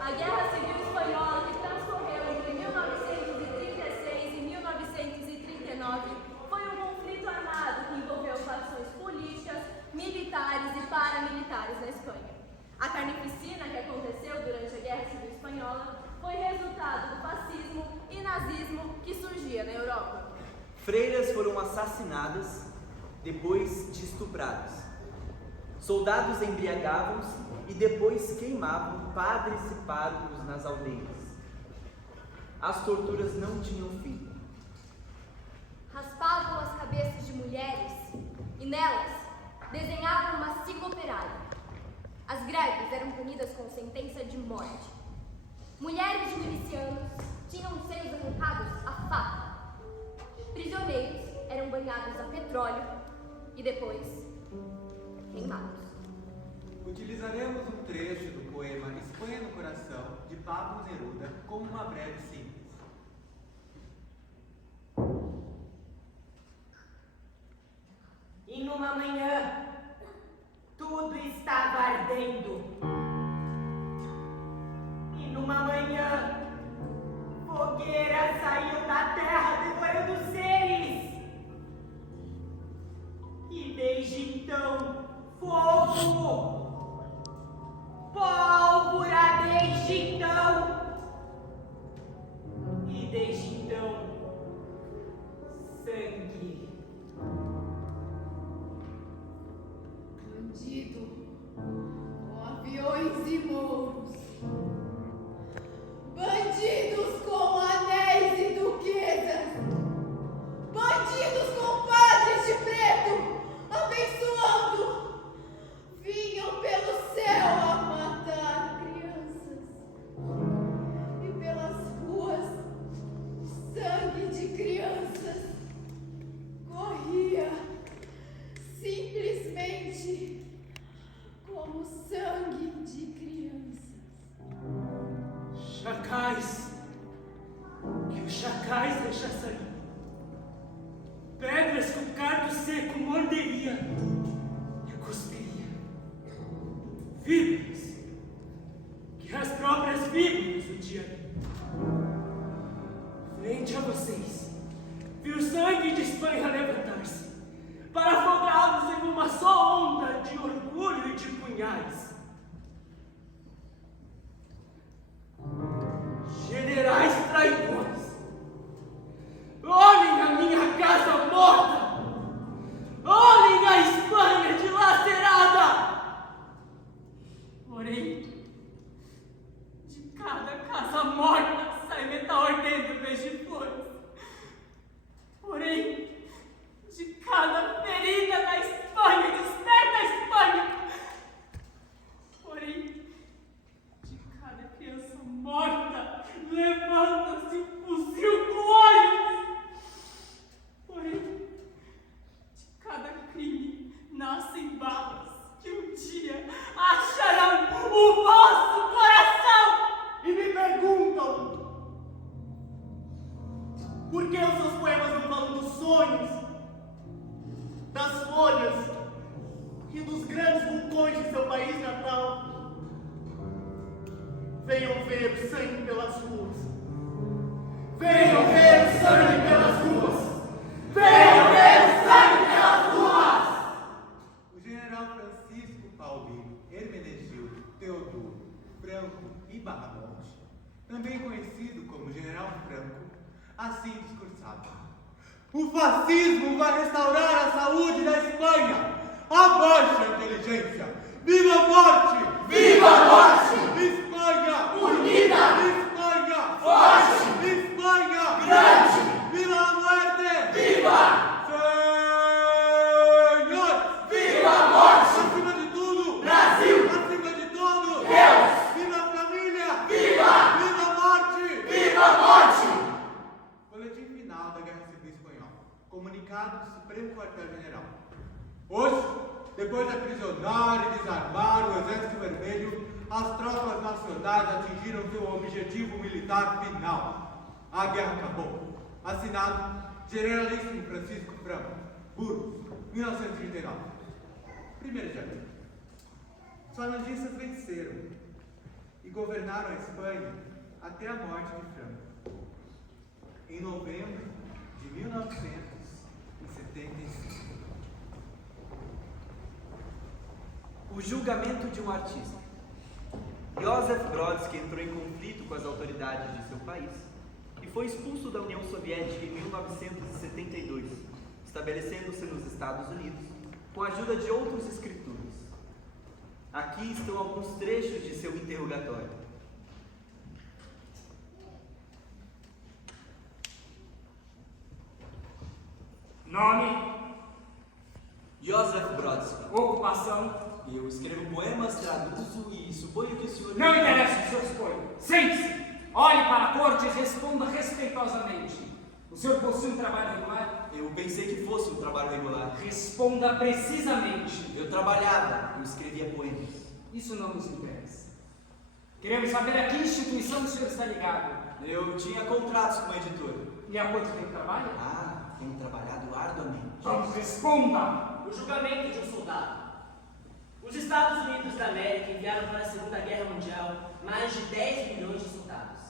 A Guerra Civil Espanhola, que transcorreu entre 1936 e 1939, foi um conflito armado que envolveu facções políticas, militares e paramilitares na Espanha. A carnificina que aconteceu durante a Guerra Civil Espanhola foi resultado do fascismo e nazismo que surgia na Europa. Freiras foram assassinadas depois de estupradas. Soldados embriagavam-se e depois queimavam padres e párocos nas aldeias. As torturas não tinham fim. Raspavam as cabeças de mulheres e nelas desenhavam uma sigla operária. As greves eram punidas com sentença de morte. Mulheres de milicianos tinham os seios arrancados a faca. Prisioneiros eram banhados a petróleo e depois queimados. Utilizaremos um trecho do poema Espanha no Coração, de Pablo Neruda, como uma breve síntese. E numa uma manhã, tudo estava ardendo. E numa manhã, fogueira saiu da terra devorando os seres. E desde então, fogo, pólvora desde então. E desde então, sangue. Bandido, com aviões e mouros. Bandidos com anéis e duquesas. Bandidos com padres de preto, abençoando. Vinham pelo céu a matar crianças. E pelas ruas, sangue de crianças corria simplesmente como sangue de crianças. Chacais, que os chacais deixam sair. Pedras que o cardo seco morderia e cuspiria. Víboras, que as próprias víboras odiariam. Frente a vocês, vi o sangue de Espanha levantar-se, para afogá-los em uma só onda de orgulho e de punhais. Generais traidores, olhem a minha casa morta, olhem a Espanha dilacerada. Porém, de cada casa morta sai metal ardendo em vez de flores. Porém, de cada ferida da Espanha desperta a Espanha. Porém, de cada criança morta levanta-se um fuzil com olhos. Porém, de cada crime nascem balas que um dia acharão o vosso coração. E me perguntam por que os seus poemas não falam dos sonhos, das folhas e dos grandes vulcões de seu país natal. Venham ver o sangue pelas ruas. Venham ver o sangue pelas ruas. Venham ver o sangue pelas ruas. O general Francisco Paulino Hermenegildo Teodoro Franco e Barramonte, também conhecido como General Franco, assim discursava: o fascismo vai restaurar a saúde da Espanha! Abaixe a inteligência! Viva a morte! Viva a morte! Espanha! Unida! Espanha! Forte! Espanha! Grande! Viva a muerte! Viva! Senhor! Viva a morte! Acima de tudo! Brasil! Acima de tudo! Deus! Viva a família! Viva! Viva a morte! Viva a morte! Boletim final da Guerra Civil Espanhola. Comunicado do Supremo Quartel-General. Hoje, depois de aprisionar e desarmar o Exército Vermelho, as tropas nacionais atingiram seu objetivo militar final. A guerra acabou. Assinado Generalíssimo Francisco Franco, Burgos, 1939. 1º de abril. Os falangistas venceram e governaram a Espanha até a morte de Franco, em novembro de 1975. O julgamento de um artista. Joseph Brodsky entrou em conflito com as autoridades de seu país e foi expulso da União Soviética em 1972, estabelecendo-se nos Estados Unidos com a ajuda de outros escritores. Aqui estão alguns trechos de seu interrogatório. Nome? Joseph Brodsky. Ocupação? Eu escrevo poemas, traduzo e suponho que o senhor... Não interessa o que o senhor expõe. Sente-se! Olhe para a corte e responda respeitosamente. O senhor possui um trabalho regular? Eu pensei que fosse um trabalho regular. Responda precisamente. Eu trabalhava, eu escrevia poemas. Isso não nos interessa. Queremos saber a que instituição o senhor está ligado. Eu tinha contratos com a editora. E há quanto tempo trabalha? Ah, tenho trabalhado arduamente. Vamos, responda! Por julgamento de um soldado. Os Estados Unidos da América enviaram para a Segunda Guerra Mundial mais de 10 milhões de soldados.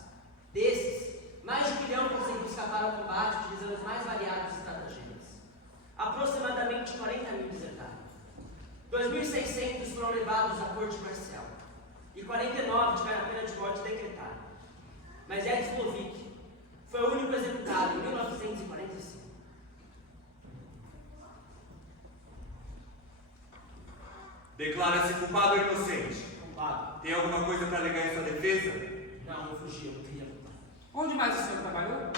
Desses, mais de 1 milhão conseguiu escapar ao combate utilizando os mais variados estratagemas. Aproximadamente 40 mil desertaram. 2.600 foram levados à corte marcial e 49 tiveram a pena de morte decretada. Mas Ed Slovic foi o único executado em 1945. Declara-se culpado ou inocente? Culpado. Tem alguma coisa para alegar em sua defesa? Não, eu fugi, eu não queria lutar. Onde mais o senhor trabalhou?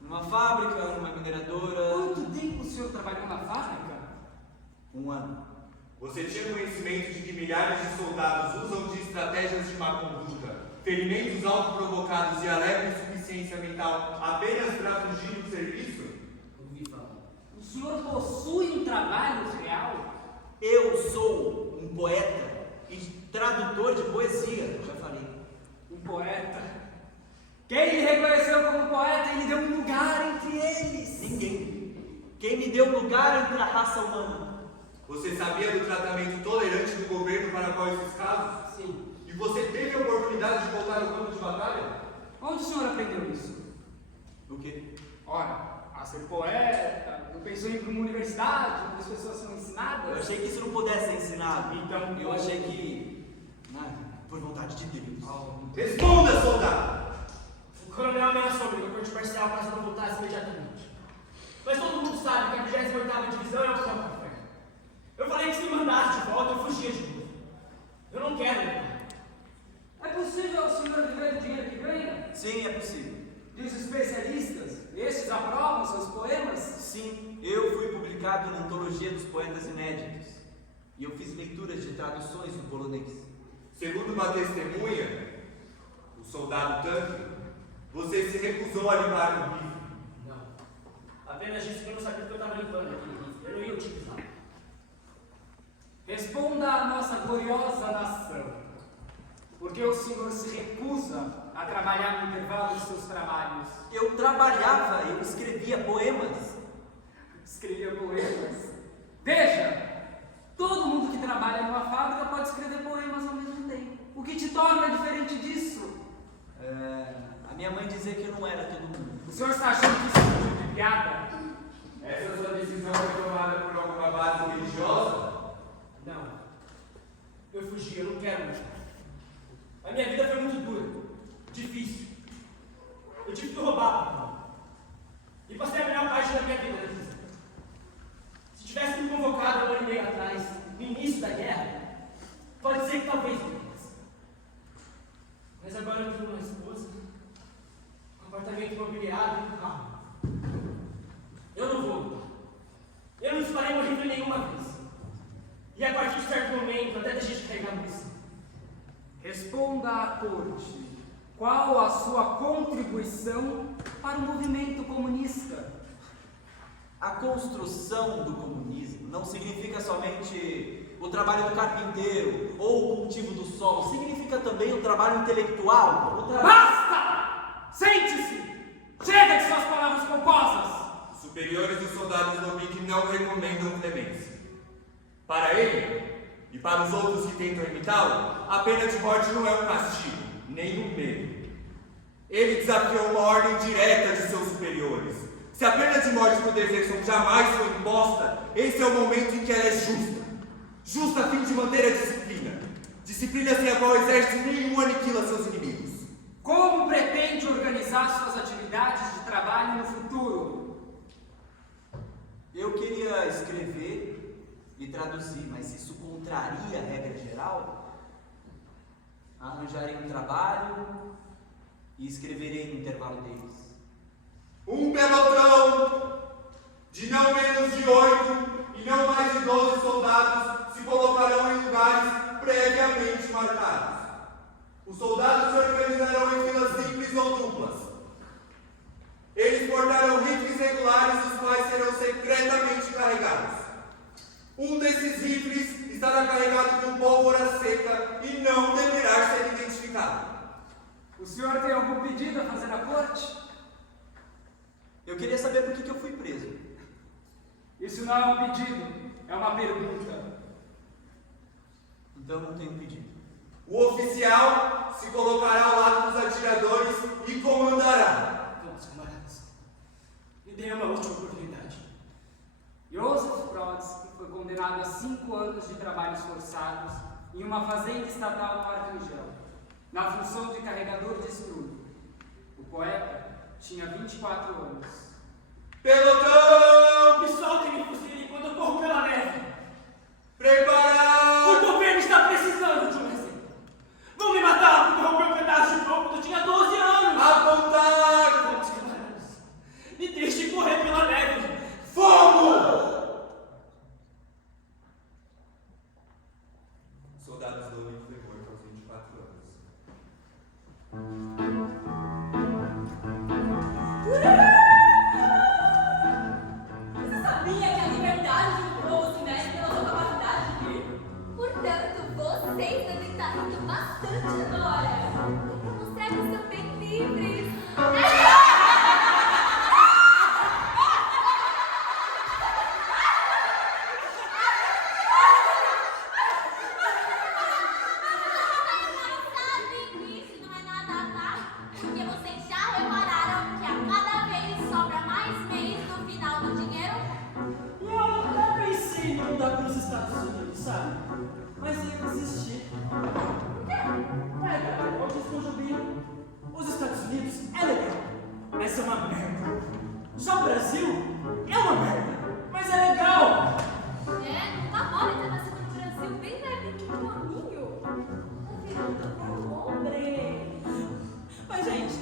Numa fábrica, numa mineradora. Quanto tempo o senhor trabalhou na fábrica? 1 ano. Você tinha conhecimento de que milhares de soldados usam de estratégias de má conduta, ferimentos autoprovocados e alegam insuficiência mental apenas para fugir do serviço? Ouvi falar. O senhor possui um trabalho real? Eu sou um poeta e tradutor de poesia, já falei. Um poeta? Quem lhe reconheceu como poeta e lhe deu um lugar entre eles? Ninguém. Quem me deu lugar entre a raça humana? Você sabia do tratamento tolerante do governo para quais esses casos? Sim. E você teve a oportunidade de voltar ao campo de batalha? Onde o senhor aprendeu isso? O quê? Ora, a ser poeta, não pensou em ir para uma universidade, onde as pessoas são ensinadas? Eu achei que isso não pudesse ser ensinado. Então, eu achei que... por vontade de Deus. Responda, soldado! O coronel ameaçou-me na corte marcial caso não voltasse imediatamente. Mas todo mundo sabe que a 28ª divisão é o campo de ferro. Eu falei que se me mandasse de volta, eu fugia de novo. Eu não quero lutar. É possível o senhor viver do dinheiro que ganha? Sim, é possível. Diz os especialistas, estes aprovam seus poemas? Sim, eu fui publicado na Antologia dos Poetas Inéditos. E eu fiz leituras de traduções do polonês. Segundo uma testemunha, o soldado Tanque, você se recusou a limpar o rifle. Não. Apenas disse que eu não sabia o que eu estava limpando aquele rifle. Eu não ia utilizar. Responda à nossa gloriosa nação. Por que o senhor se recusa a trabalhar no intervalo de seus trabalhos? Eu trabalhava, eu escrevia poemas. Escrevia poemas? Veja! Todo mundo que trabalha numa fábrica pode escrever poemas ao mesmo tempo. O que te torna diferente disso? A minha mãe dizia que eu não era todo mundo. O senhor está achando que isso é um tipo de piada? Essa sua decisão foi tomada por alguma base religiosa? Não. Eu fugi, eu não quero mais. A minha vida foi muito dura, difícil. Eu tive que roubar. E passei a melhor parte da minha vida na prisão. Se tivesse me convocado 1 ano e meio atrás, no início da guerra, pode ser que talvez eu pudesse. Mas agora eu tenho uma esposa, um apartamento imobiliário e um carro. Eu não vou lutar. Eu não disparei meu rifle nenhuma vez. E a partir de certo momento, até deixei de carregar a munição. Responda à corte. Qual a sua contribuição para o movimento comunista? A construção do comunismo não significa somente o trabalho do carpinteiro ou o cultivo do solo. Significa também o trabalho intelectual. Basta! Sente-se! Chega de suas palavras pomposas! Os superiores dos soldados Slovic não recomendam clemência. Para ele, e para os outros que tentam imitá-lo, a pena de morte não é um castigo, nem um medo. Ele desafiou uma ordem direta de seus superiores. Se a pena de morte por deserção jamais foi imposta, esse é o momento em que ela é justa. Justa a fim de manter a disciplina. Disciplina sem a qual o exército nenhum aniquila seus inimigos. Como pretende organizar suas atividades de trabalho no futuro? Eu queria escrever e traduzir, mas isso contraria a regra geral? Arranjarei um trabalho e escreverei no intervalo deles. Um pelotão de não menos de 8 e não mais de 12 soldados se colocarão em lugares previamente marcados. Os soldados se organizarão em filas simples ou duplas. Eles portarão rifles regulares, os quais serão secretamente carregados. Um desses rifles estará carregado com pólvora seca e não deverá ser identificado. O senhor tem algum pedido a fazer à corte? Eu queria saber por que eu fui preso. Isso não é um pedido. É uma pergunta. Então não tenho pedido. O oficial se colocará ao lado dos atiradores e comandará. Vamos, camaradas. Me dê uma última oportunidade. Joseph Brodsky foi condenado a 5 anos de trabalhos forçados em uma fazenda estatal no Arcangel, na função de carregador de estrume. O poeta tinha 24 anos. Pelotão! Me soltem e me fuzilem quando eu corro pela neve. Preparado! O governo está precisando de um exemplo. Vão me matar porque roubei um pedaço de pão quando eu tinha 12 anos. Apontar! Vamos, camaradas. Me deixem correr pela neve. Fogo! Soldados do homem foi morto aos 24 anos. Você sabia que a liberdade de um povo se mede pela sua capacidade de rir? Portanto, vocês devem estar rindo bastante agora. Para mostrar que são bem livres. Sabem que isso não é nada, tá? Porque vocês já repararam que a cada vez sobra mais mês no final do dinheiro? Eu até pensei em mudar para os Estados Unidos, sabe? Mas eu desisti. Por quê? Galera, eu disse que eu joguei. Os Estados Unidos é legal. Essa é uma merda. Já o Brasil é uma merda. Mas é legal. É, não tá mole ter nascido no Brasil bem levinho, pequenininho. Tá virando um homem. Mas, gente,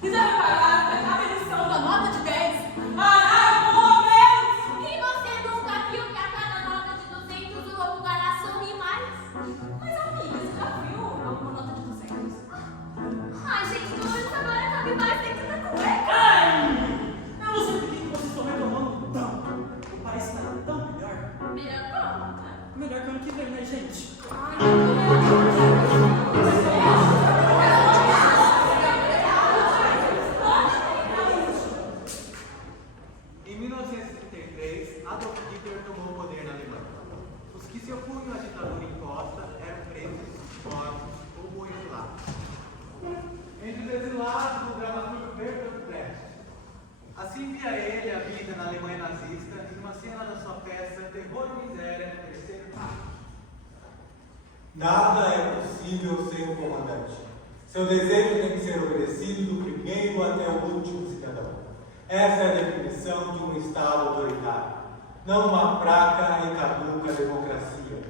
vocês já repararam que cada edição da nota de 10 arava pelo menos? E você nunca viu que a cada nota de 200 o lobo guará some mais? Mas, amiga, você já viu alguma nota de 200? Ai, gente, pelo menos agora cabe mais dentro da cueca. Ai! Eu não sei por que vocês estão reclamando tanto. O país está tão melhor. Melhor como? Melhor que o ano que vem, né, gente? Em 1933, Adolf Hitler tomou o poder na Alemanha. Os que se opunham à ditadura imposta eram presos, mortos ou exilados. Entre os exilados, o dramaturgo Bertolt Brecht. Assim via ele a vida na Alemanha nazista em uma cena da sua peça Terror e Miséria no terceiro ato. Nada é possível sem o comandante. Seu desejo tem que ser obedecido do primeiro até o último cidadão. Essa é a definição de um Estado autoritário. Não uma fraca e caduca democracia,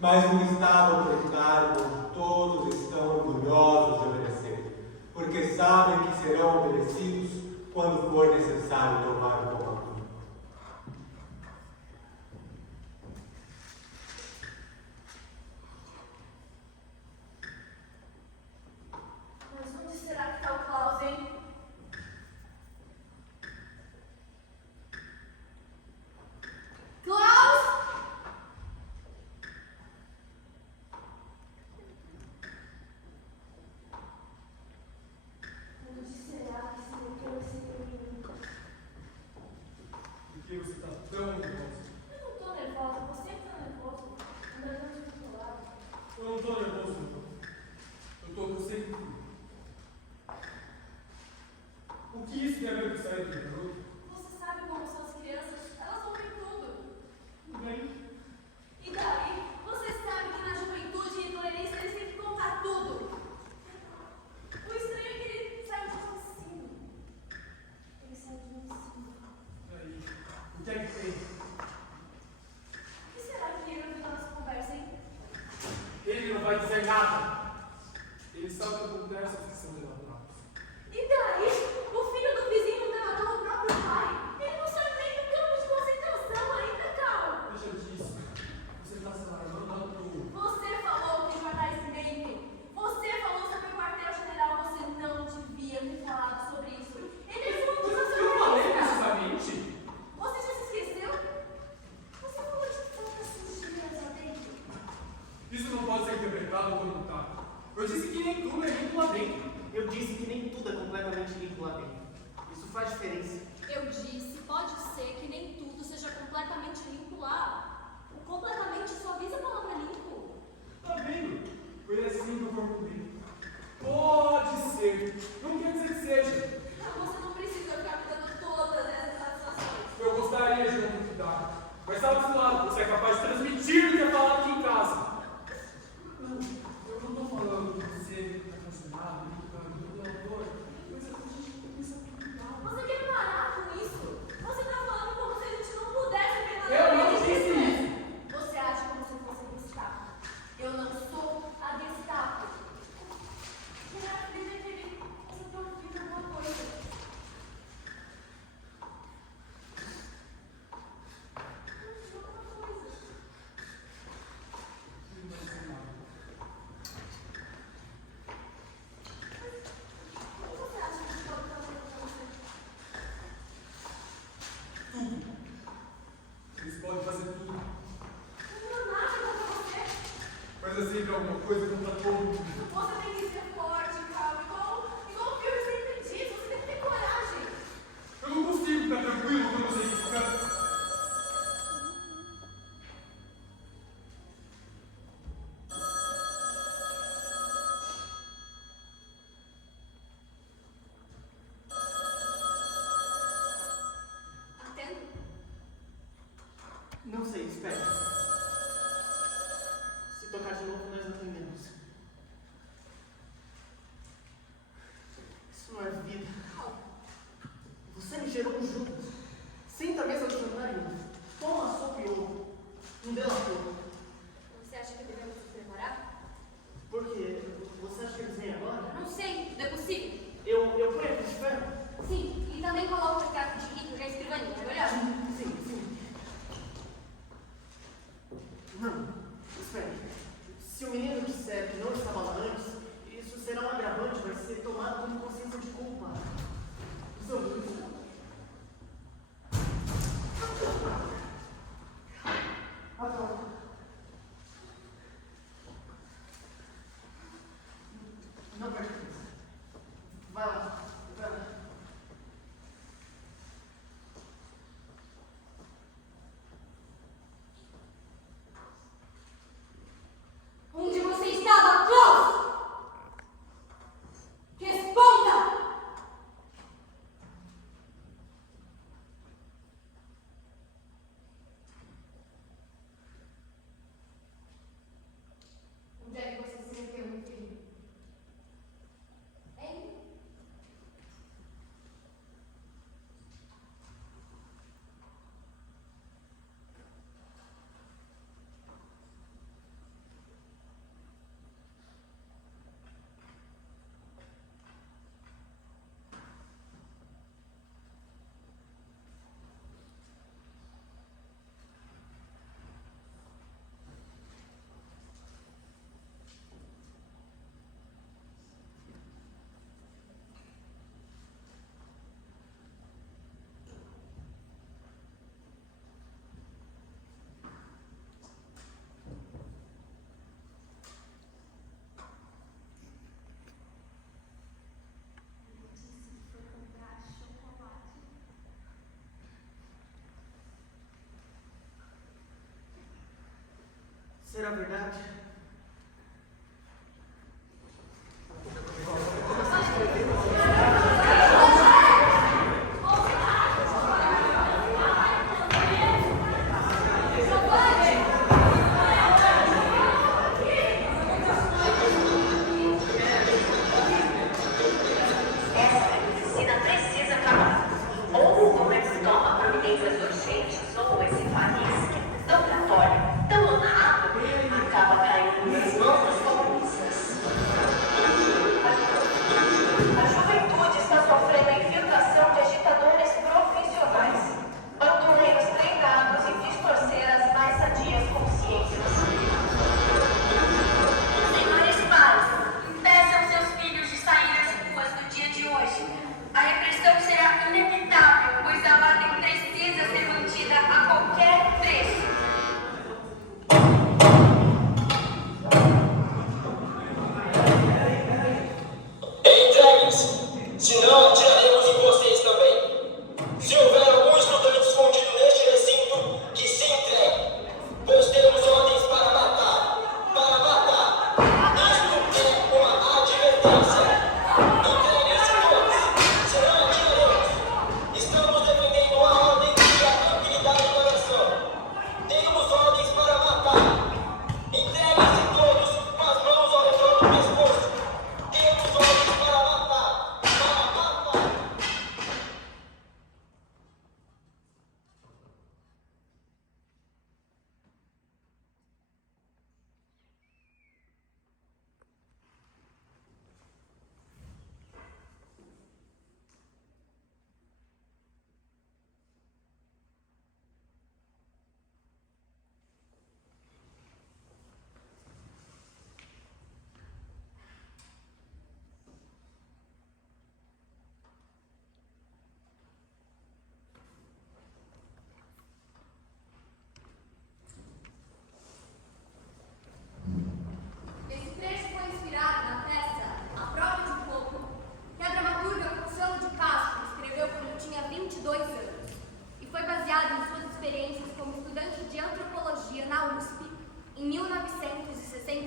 mas um Estado autoritário onde todos estão orgulhosos de obedecer, porque sabem que serão obedecidos quando for necessário tomar o comando. Mas onde será que tá o Klaus, hein? Klaus! Onde será que se meteu esse menino? Por que você está tão nervoso? Eu não tô nervosa, você que tá nervoso. André tá do meu lado. Eu não estou nervoso, não. Eu estou com sempre frio. O que isso tem a ver com sair do garoto? Você sabe como são as crianças? Elas ouvem tudo. Tudo bem. E daí? Você sabe que na juventude hitlerista eles têm que contar tudo. O estranho é que ele saiu de mansinho. Ele saiu de mansinho. E aí? O que é que tem? O que será que ele ouviu da nossa conversa, hein? Ele não vai dizer nada. Ele sabe que eu converso que são delatados. E daí? O filho do vizinho delatou o próprio pai. Ele não sabe nem do campo de concentração ainda, Carl. Deixa disso. Você está se alarmando pro... Você falou que os jornais mentem. Você falou sobre o quartel-general. Você não devia ter falado sobre isso. Ele é um dos Eu falei precisamente. Você já se esqueceu? Você falou de tantas sujeiras lá dentro. Isso não pode ser interpretado como tá. Eu disse que nem tudo é limpo lá dentro. Eu disse que nem tudo é completamente limpo lá dentro. Isso faz diferença. Eu disse, pode ser que nem tudo seja completamente limpo lá. completamente suaviza a palavra limpo. Tá vendo? Foi assim que eu formulei. Pode ser. Não quer dizer que seja. Você não precisa ficar me dando todas essas satisfações. Eu gostaria de não duvidar. Mas sabe desse lado, você é capaz de transmitir o que é falado aqui em casa. Não, eu não estou falando de você apaixonado, do autor. Mas a gente precisa cuidar. Você quer parar com isso? Você está falando como se a gente não pudesse Eu verdadeiramente não disse dizer. Você acha como se eu fosse a Gestapo. Eu não sou a Gestapo. Será que deve querer você ter ouvido alguma coisa? Eles podem fazer tudo. Mas é sempre alguma coisa contra todo mundo. Você tem que ser forte, calmo, igual o filme sempre diz. Você tem que ter coragem. Eu não consigo ficar tranquilo quando eu sei que fica. Atendo. Não sei, espere. Se tocar de novo, nós atendemos. Isso não é vida. Você me gerou um jugo. Senta à mesa do jantar e ouve. Toma sopa e ovo. Um delator. Você acha que devemos nos preparar? Por quê? Você acha que eles vêm agora? Não sei, não é possível. Eu ponho aqui de ferro? Sim, e também coloco o retrato de Hitler na escrivaninha, é melhor? Sim. Não, espere. Se o menino disser que não estava lá antes, isso será um agravante, vai ser tomado como consciência de culpa. Seu Luiz. Não perde tempo. Vai lá. Onde você estava, Klaus? Responda! Onde é que você se meteu, meu filho? Hein? Será verdade? Essa medicina precisa acabar. Ou o comércio toma providências urgentes, ou esse país, que é tão notório, tão honrado, acaba caindo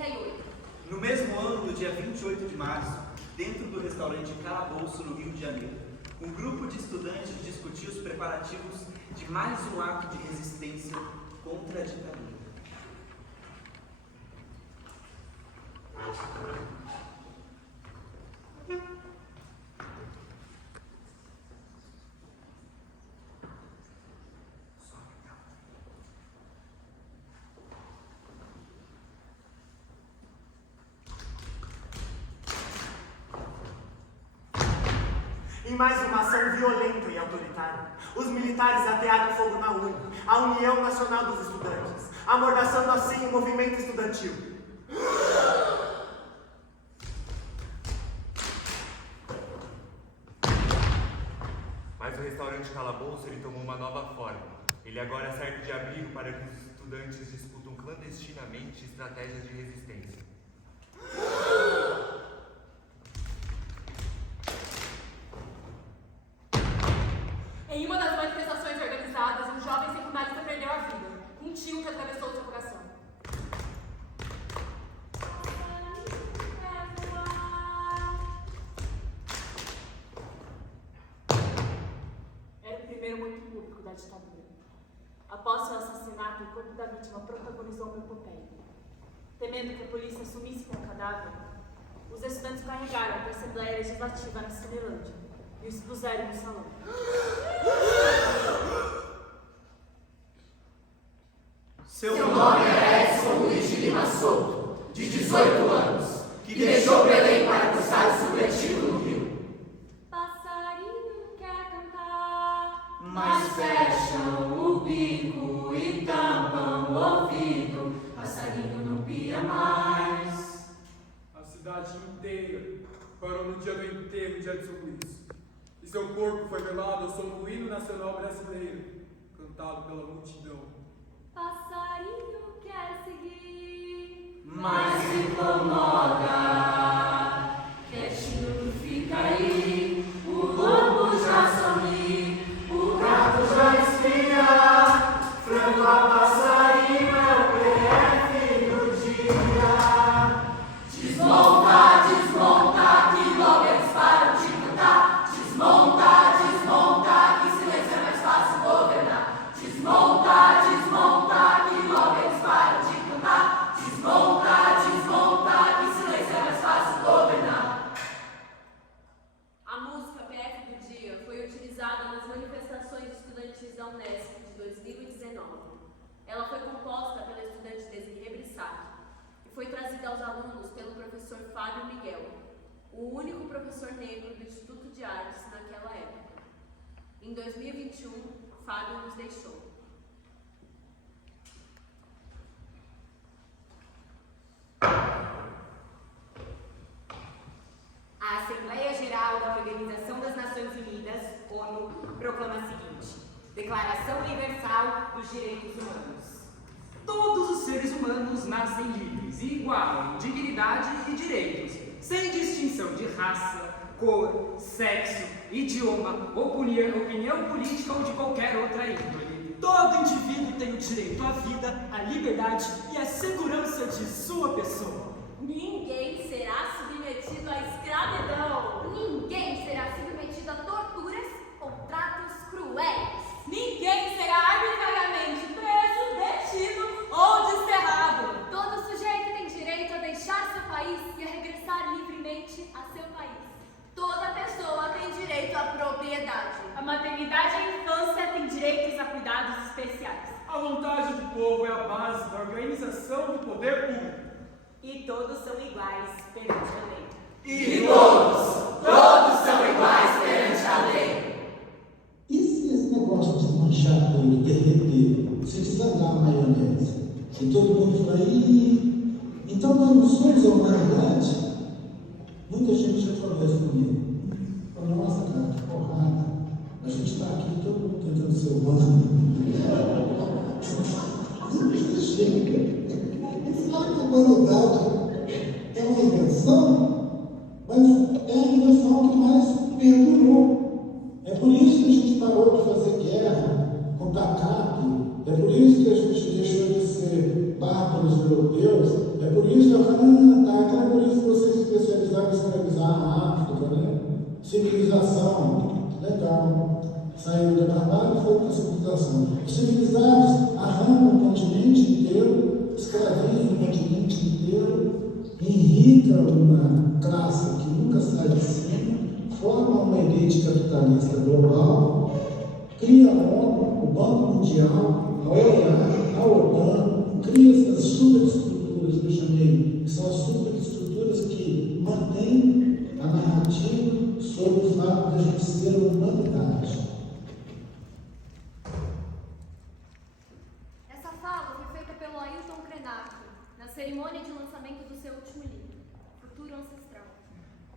1988. No mesmo ano, no dia 28 de março, dentro do restaurante Calabouço, no Rio de Janeiro, um grupo de estudantes discutiu os preparativos de mais um ato de resistência contra a ditadura. Em mais uma ação violenta e autoritária, os militares atearam fogo na UNE, a União Nacional dos Estudantes, amordaçando assim o movimento estudantil. Mas o restaurante Calabouço ele tomou uma nova forma. Ele agora serve de abrigo para que os estudantes discutam clandestinamente estratégias de resistência. Em uma das manifestações organizadas, um jovem secundarista perdeu a vida. Um tiro que atravessou seu coração. Era o primeiro muito público da ditadura. Após seu assassinato, o corpo da vítima protagonizou uma epopeia. Temendo que a polícia sumisse com o cadáver, os estudantes carregaram a Assembleia Legislativa na Cinelândia e o expuseram no salão. Seu nome é Edson Luiz de Lima Souto, de 18 anos, que deixou Belém para cursar o supletivo no Rio. Passarinho quer cantar, Mas fecham o bico e tampam o ouvido, passarinho não pia mais. A cidade inteira parou no dia do enterro de Edson Luiz. E seu corpo foi velado ao som do hino nacional brasileiro, cantado pela multidão. passarinho quer seguir, Mas incomoda, quietinho fica aí, o lobo já some, o gato já espia, frango a passarinho é o PF do dia. Desmonta, desmonta, que logo eles param de cantar. Desmonta, desmonta, que silêncio é mais fácil governar. Desmonta, desmonta, que logo eles param de cantar. Desmonta, desmonta, que silêncio é mais fácil governar. A música PF do Dia foi utilizada nas manifestações estudantis da Unesp de 2019. Ela foi composta pela estudante Desirê Brissac e foi trazida aos alunos pelo professor Fábio Miguel, o único professor negro do Instituto de Artes naquela época. Em 2021, Fábio nos deixou. A Assembleia Geral da Organização das Nações Unidas, ONU, proclama a seguinte: Declaração Universal dos Direitos Humanos. Todos os seres humanos nascem livres e igual em dignidade e direitos, sem distinção de raça, cor, sexo, idioma, opinião política ou de qualquer outra índole. Todo indivíduo tem o direito à vida, à liberdade e à segurança de sua pessoa. Ninguém será submetido à escravidão. Ninguém será submetido a torturas ou tratos cruéis. Ninguém será arbitrariamente preso, detido ou desterrado. Todo sujeito tem direito a deixar seu país e a regressar livremente a seu país. Toda pessoa tem direito à propriedade. A maternidade e a infância têm direitos a cuidados especiais. A vontade do povo é a base da organização do poder público. E todos são iguais perante a lei. E todos são iguais perante a lei. E se esse negócio de manchar tudo, derreter, se desandar a maionese? Se todo mundo for aí, então nós não somos a humanidade? Muita gente já falou isso comigo. Falou, nossa, cara, que porrada. A gente está aqui, todo mundo tentando ser humano. Chega. Fala que a humanidade é uma invenção, mas é a invenção que mais perdurou. É por isso que a gente parou de fazer guerra com TACAP, é por isso que a gente deixou de ser bárbaros europeus Deus. É por isso que então é por isso que vocês se especializaram em escravizar a África, né? Civilização, legal. Saiu da barbárie e foi para a civilização. Os civilizados arrancam o continente inteiro, escravizam o continente inteiro, irritam uma classe que nunca sai de cima, formam uma elite capitalista global, cria a ONU, o Banco Mundial, a OEA, a OTAN, cria essas superestruturas que eu chamei, que são as superestruturas que mantêm a narrativa sobre o fato de a gente ser uma humanidade. Essa fala foi feita pelo Ailton Krenak, na cerimônia de lançamento do seu último livro, Futuro Ancestral.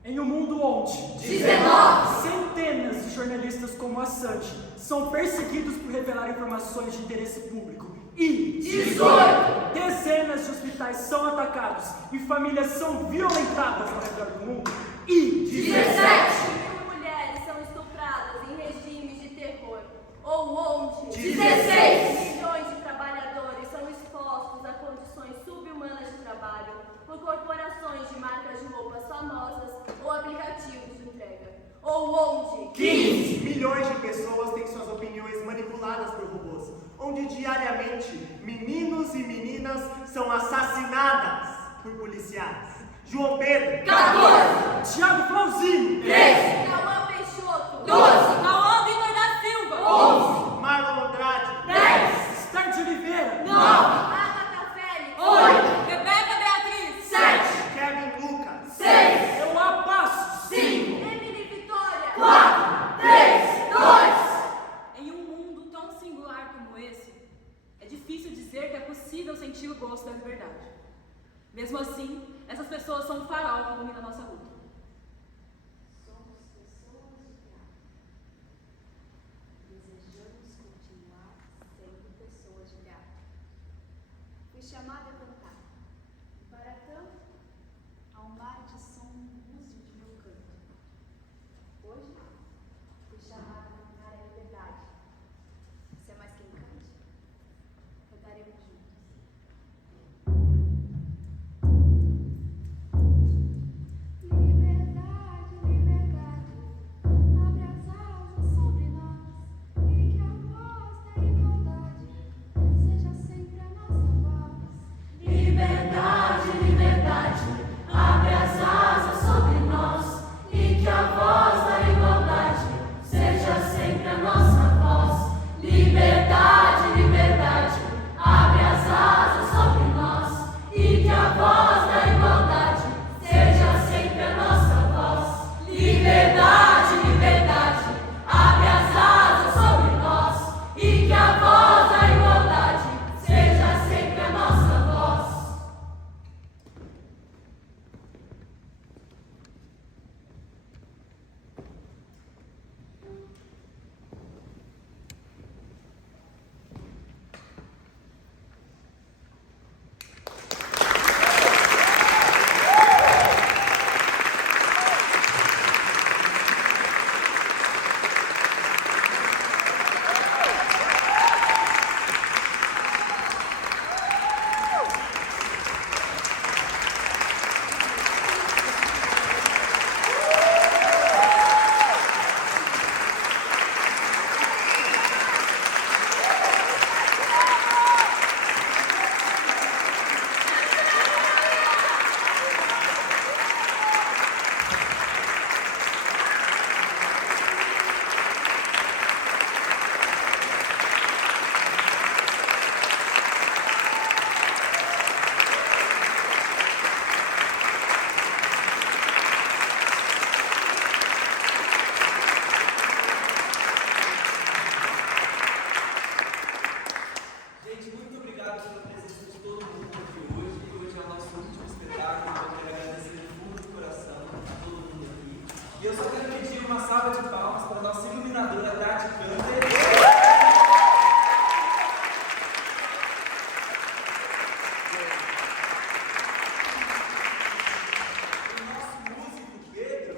Em um mundo onde 19 centenas de jornalistas como Assange são perseguidos por revelar informações de interesse público e 18 dezenas de hospitais são atacados e famílias são violentadas ao redor do mundo e 17 mil mulheres são estupradas em regimes de terror, ou onde 16 milhões de trabalhadores são expostos a condições subhumanas de trabalho por corporações de marcas de roupas famosas ou aplicativos de entrega, ou onde 15 milhões de pessoas têm suas opiniões manipuladas por robôs, onde diariamente meninos e meninas são assassinadas por policiais. João Pedro 14 Thiago Flauzino 13 Cauã Peixoto 12 Cauã Vitor da Silva 11 Marlon Andrade 10 Esther de Oliveira 9 Agatha Félix 8 Rebeca Beatriz 7 Kevin Lucas 6 Euá Passos 5 Emily Vitória 4 3 2 Em um mundo tão singular como esse, é difícil dizer que é possível sentir o gosto da liberdade. Mesmo assim, essas pessoas são o farol que ilumina a nossa luta. Somos pessoas de graça. Desejamos continuar sendo pessoas de graça. Fui chamada a cantar. E para tanto, há um mar de som músico de meu canto. Hoje, fui chamada a cantar a liberdade. Se é mais quem cante, cantaremos juntos. Liberdade, liberdade, abre as asas sobre nós e que a voz da igualdade seja sempre a nossa voz. Liberdade, liberdade, abre as asas sobre nós e que a voz da igualdade seja sempre a nossa voz. Liberdade, liberdade, abre as asas sobre nós e que a voz da igualdade seja sempre a nossa voz. Liberdade, liberdade, abre as asas sobre nós e que a voz da igualdade seja sempre a nossa voz. Gente, muito obrigado pela presença de todo mundo aqui hoje. Hoje é o nosso último espetáculo. Eu quero agradecer do fundo do coração a todo mundo aqui. E eu só quero pedir uma salva de palmas para a nossa iluminadora Tati Canter. O nosso músico Pedro.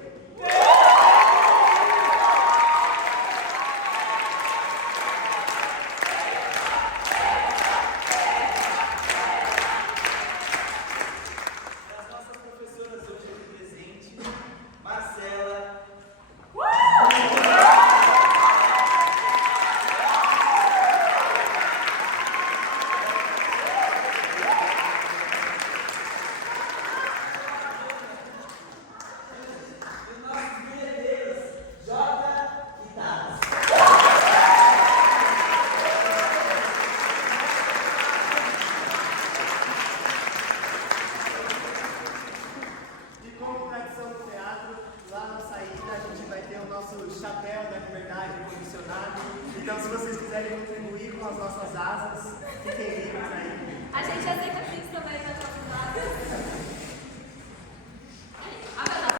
nosso chapéu da liberdade condicionado. Então, se vocês quiserem contribuir com as nossas asas, fiquem livres aí. A gente aceita Pix também nas nossas asas.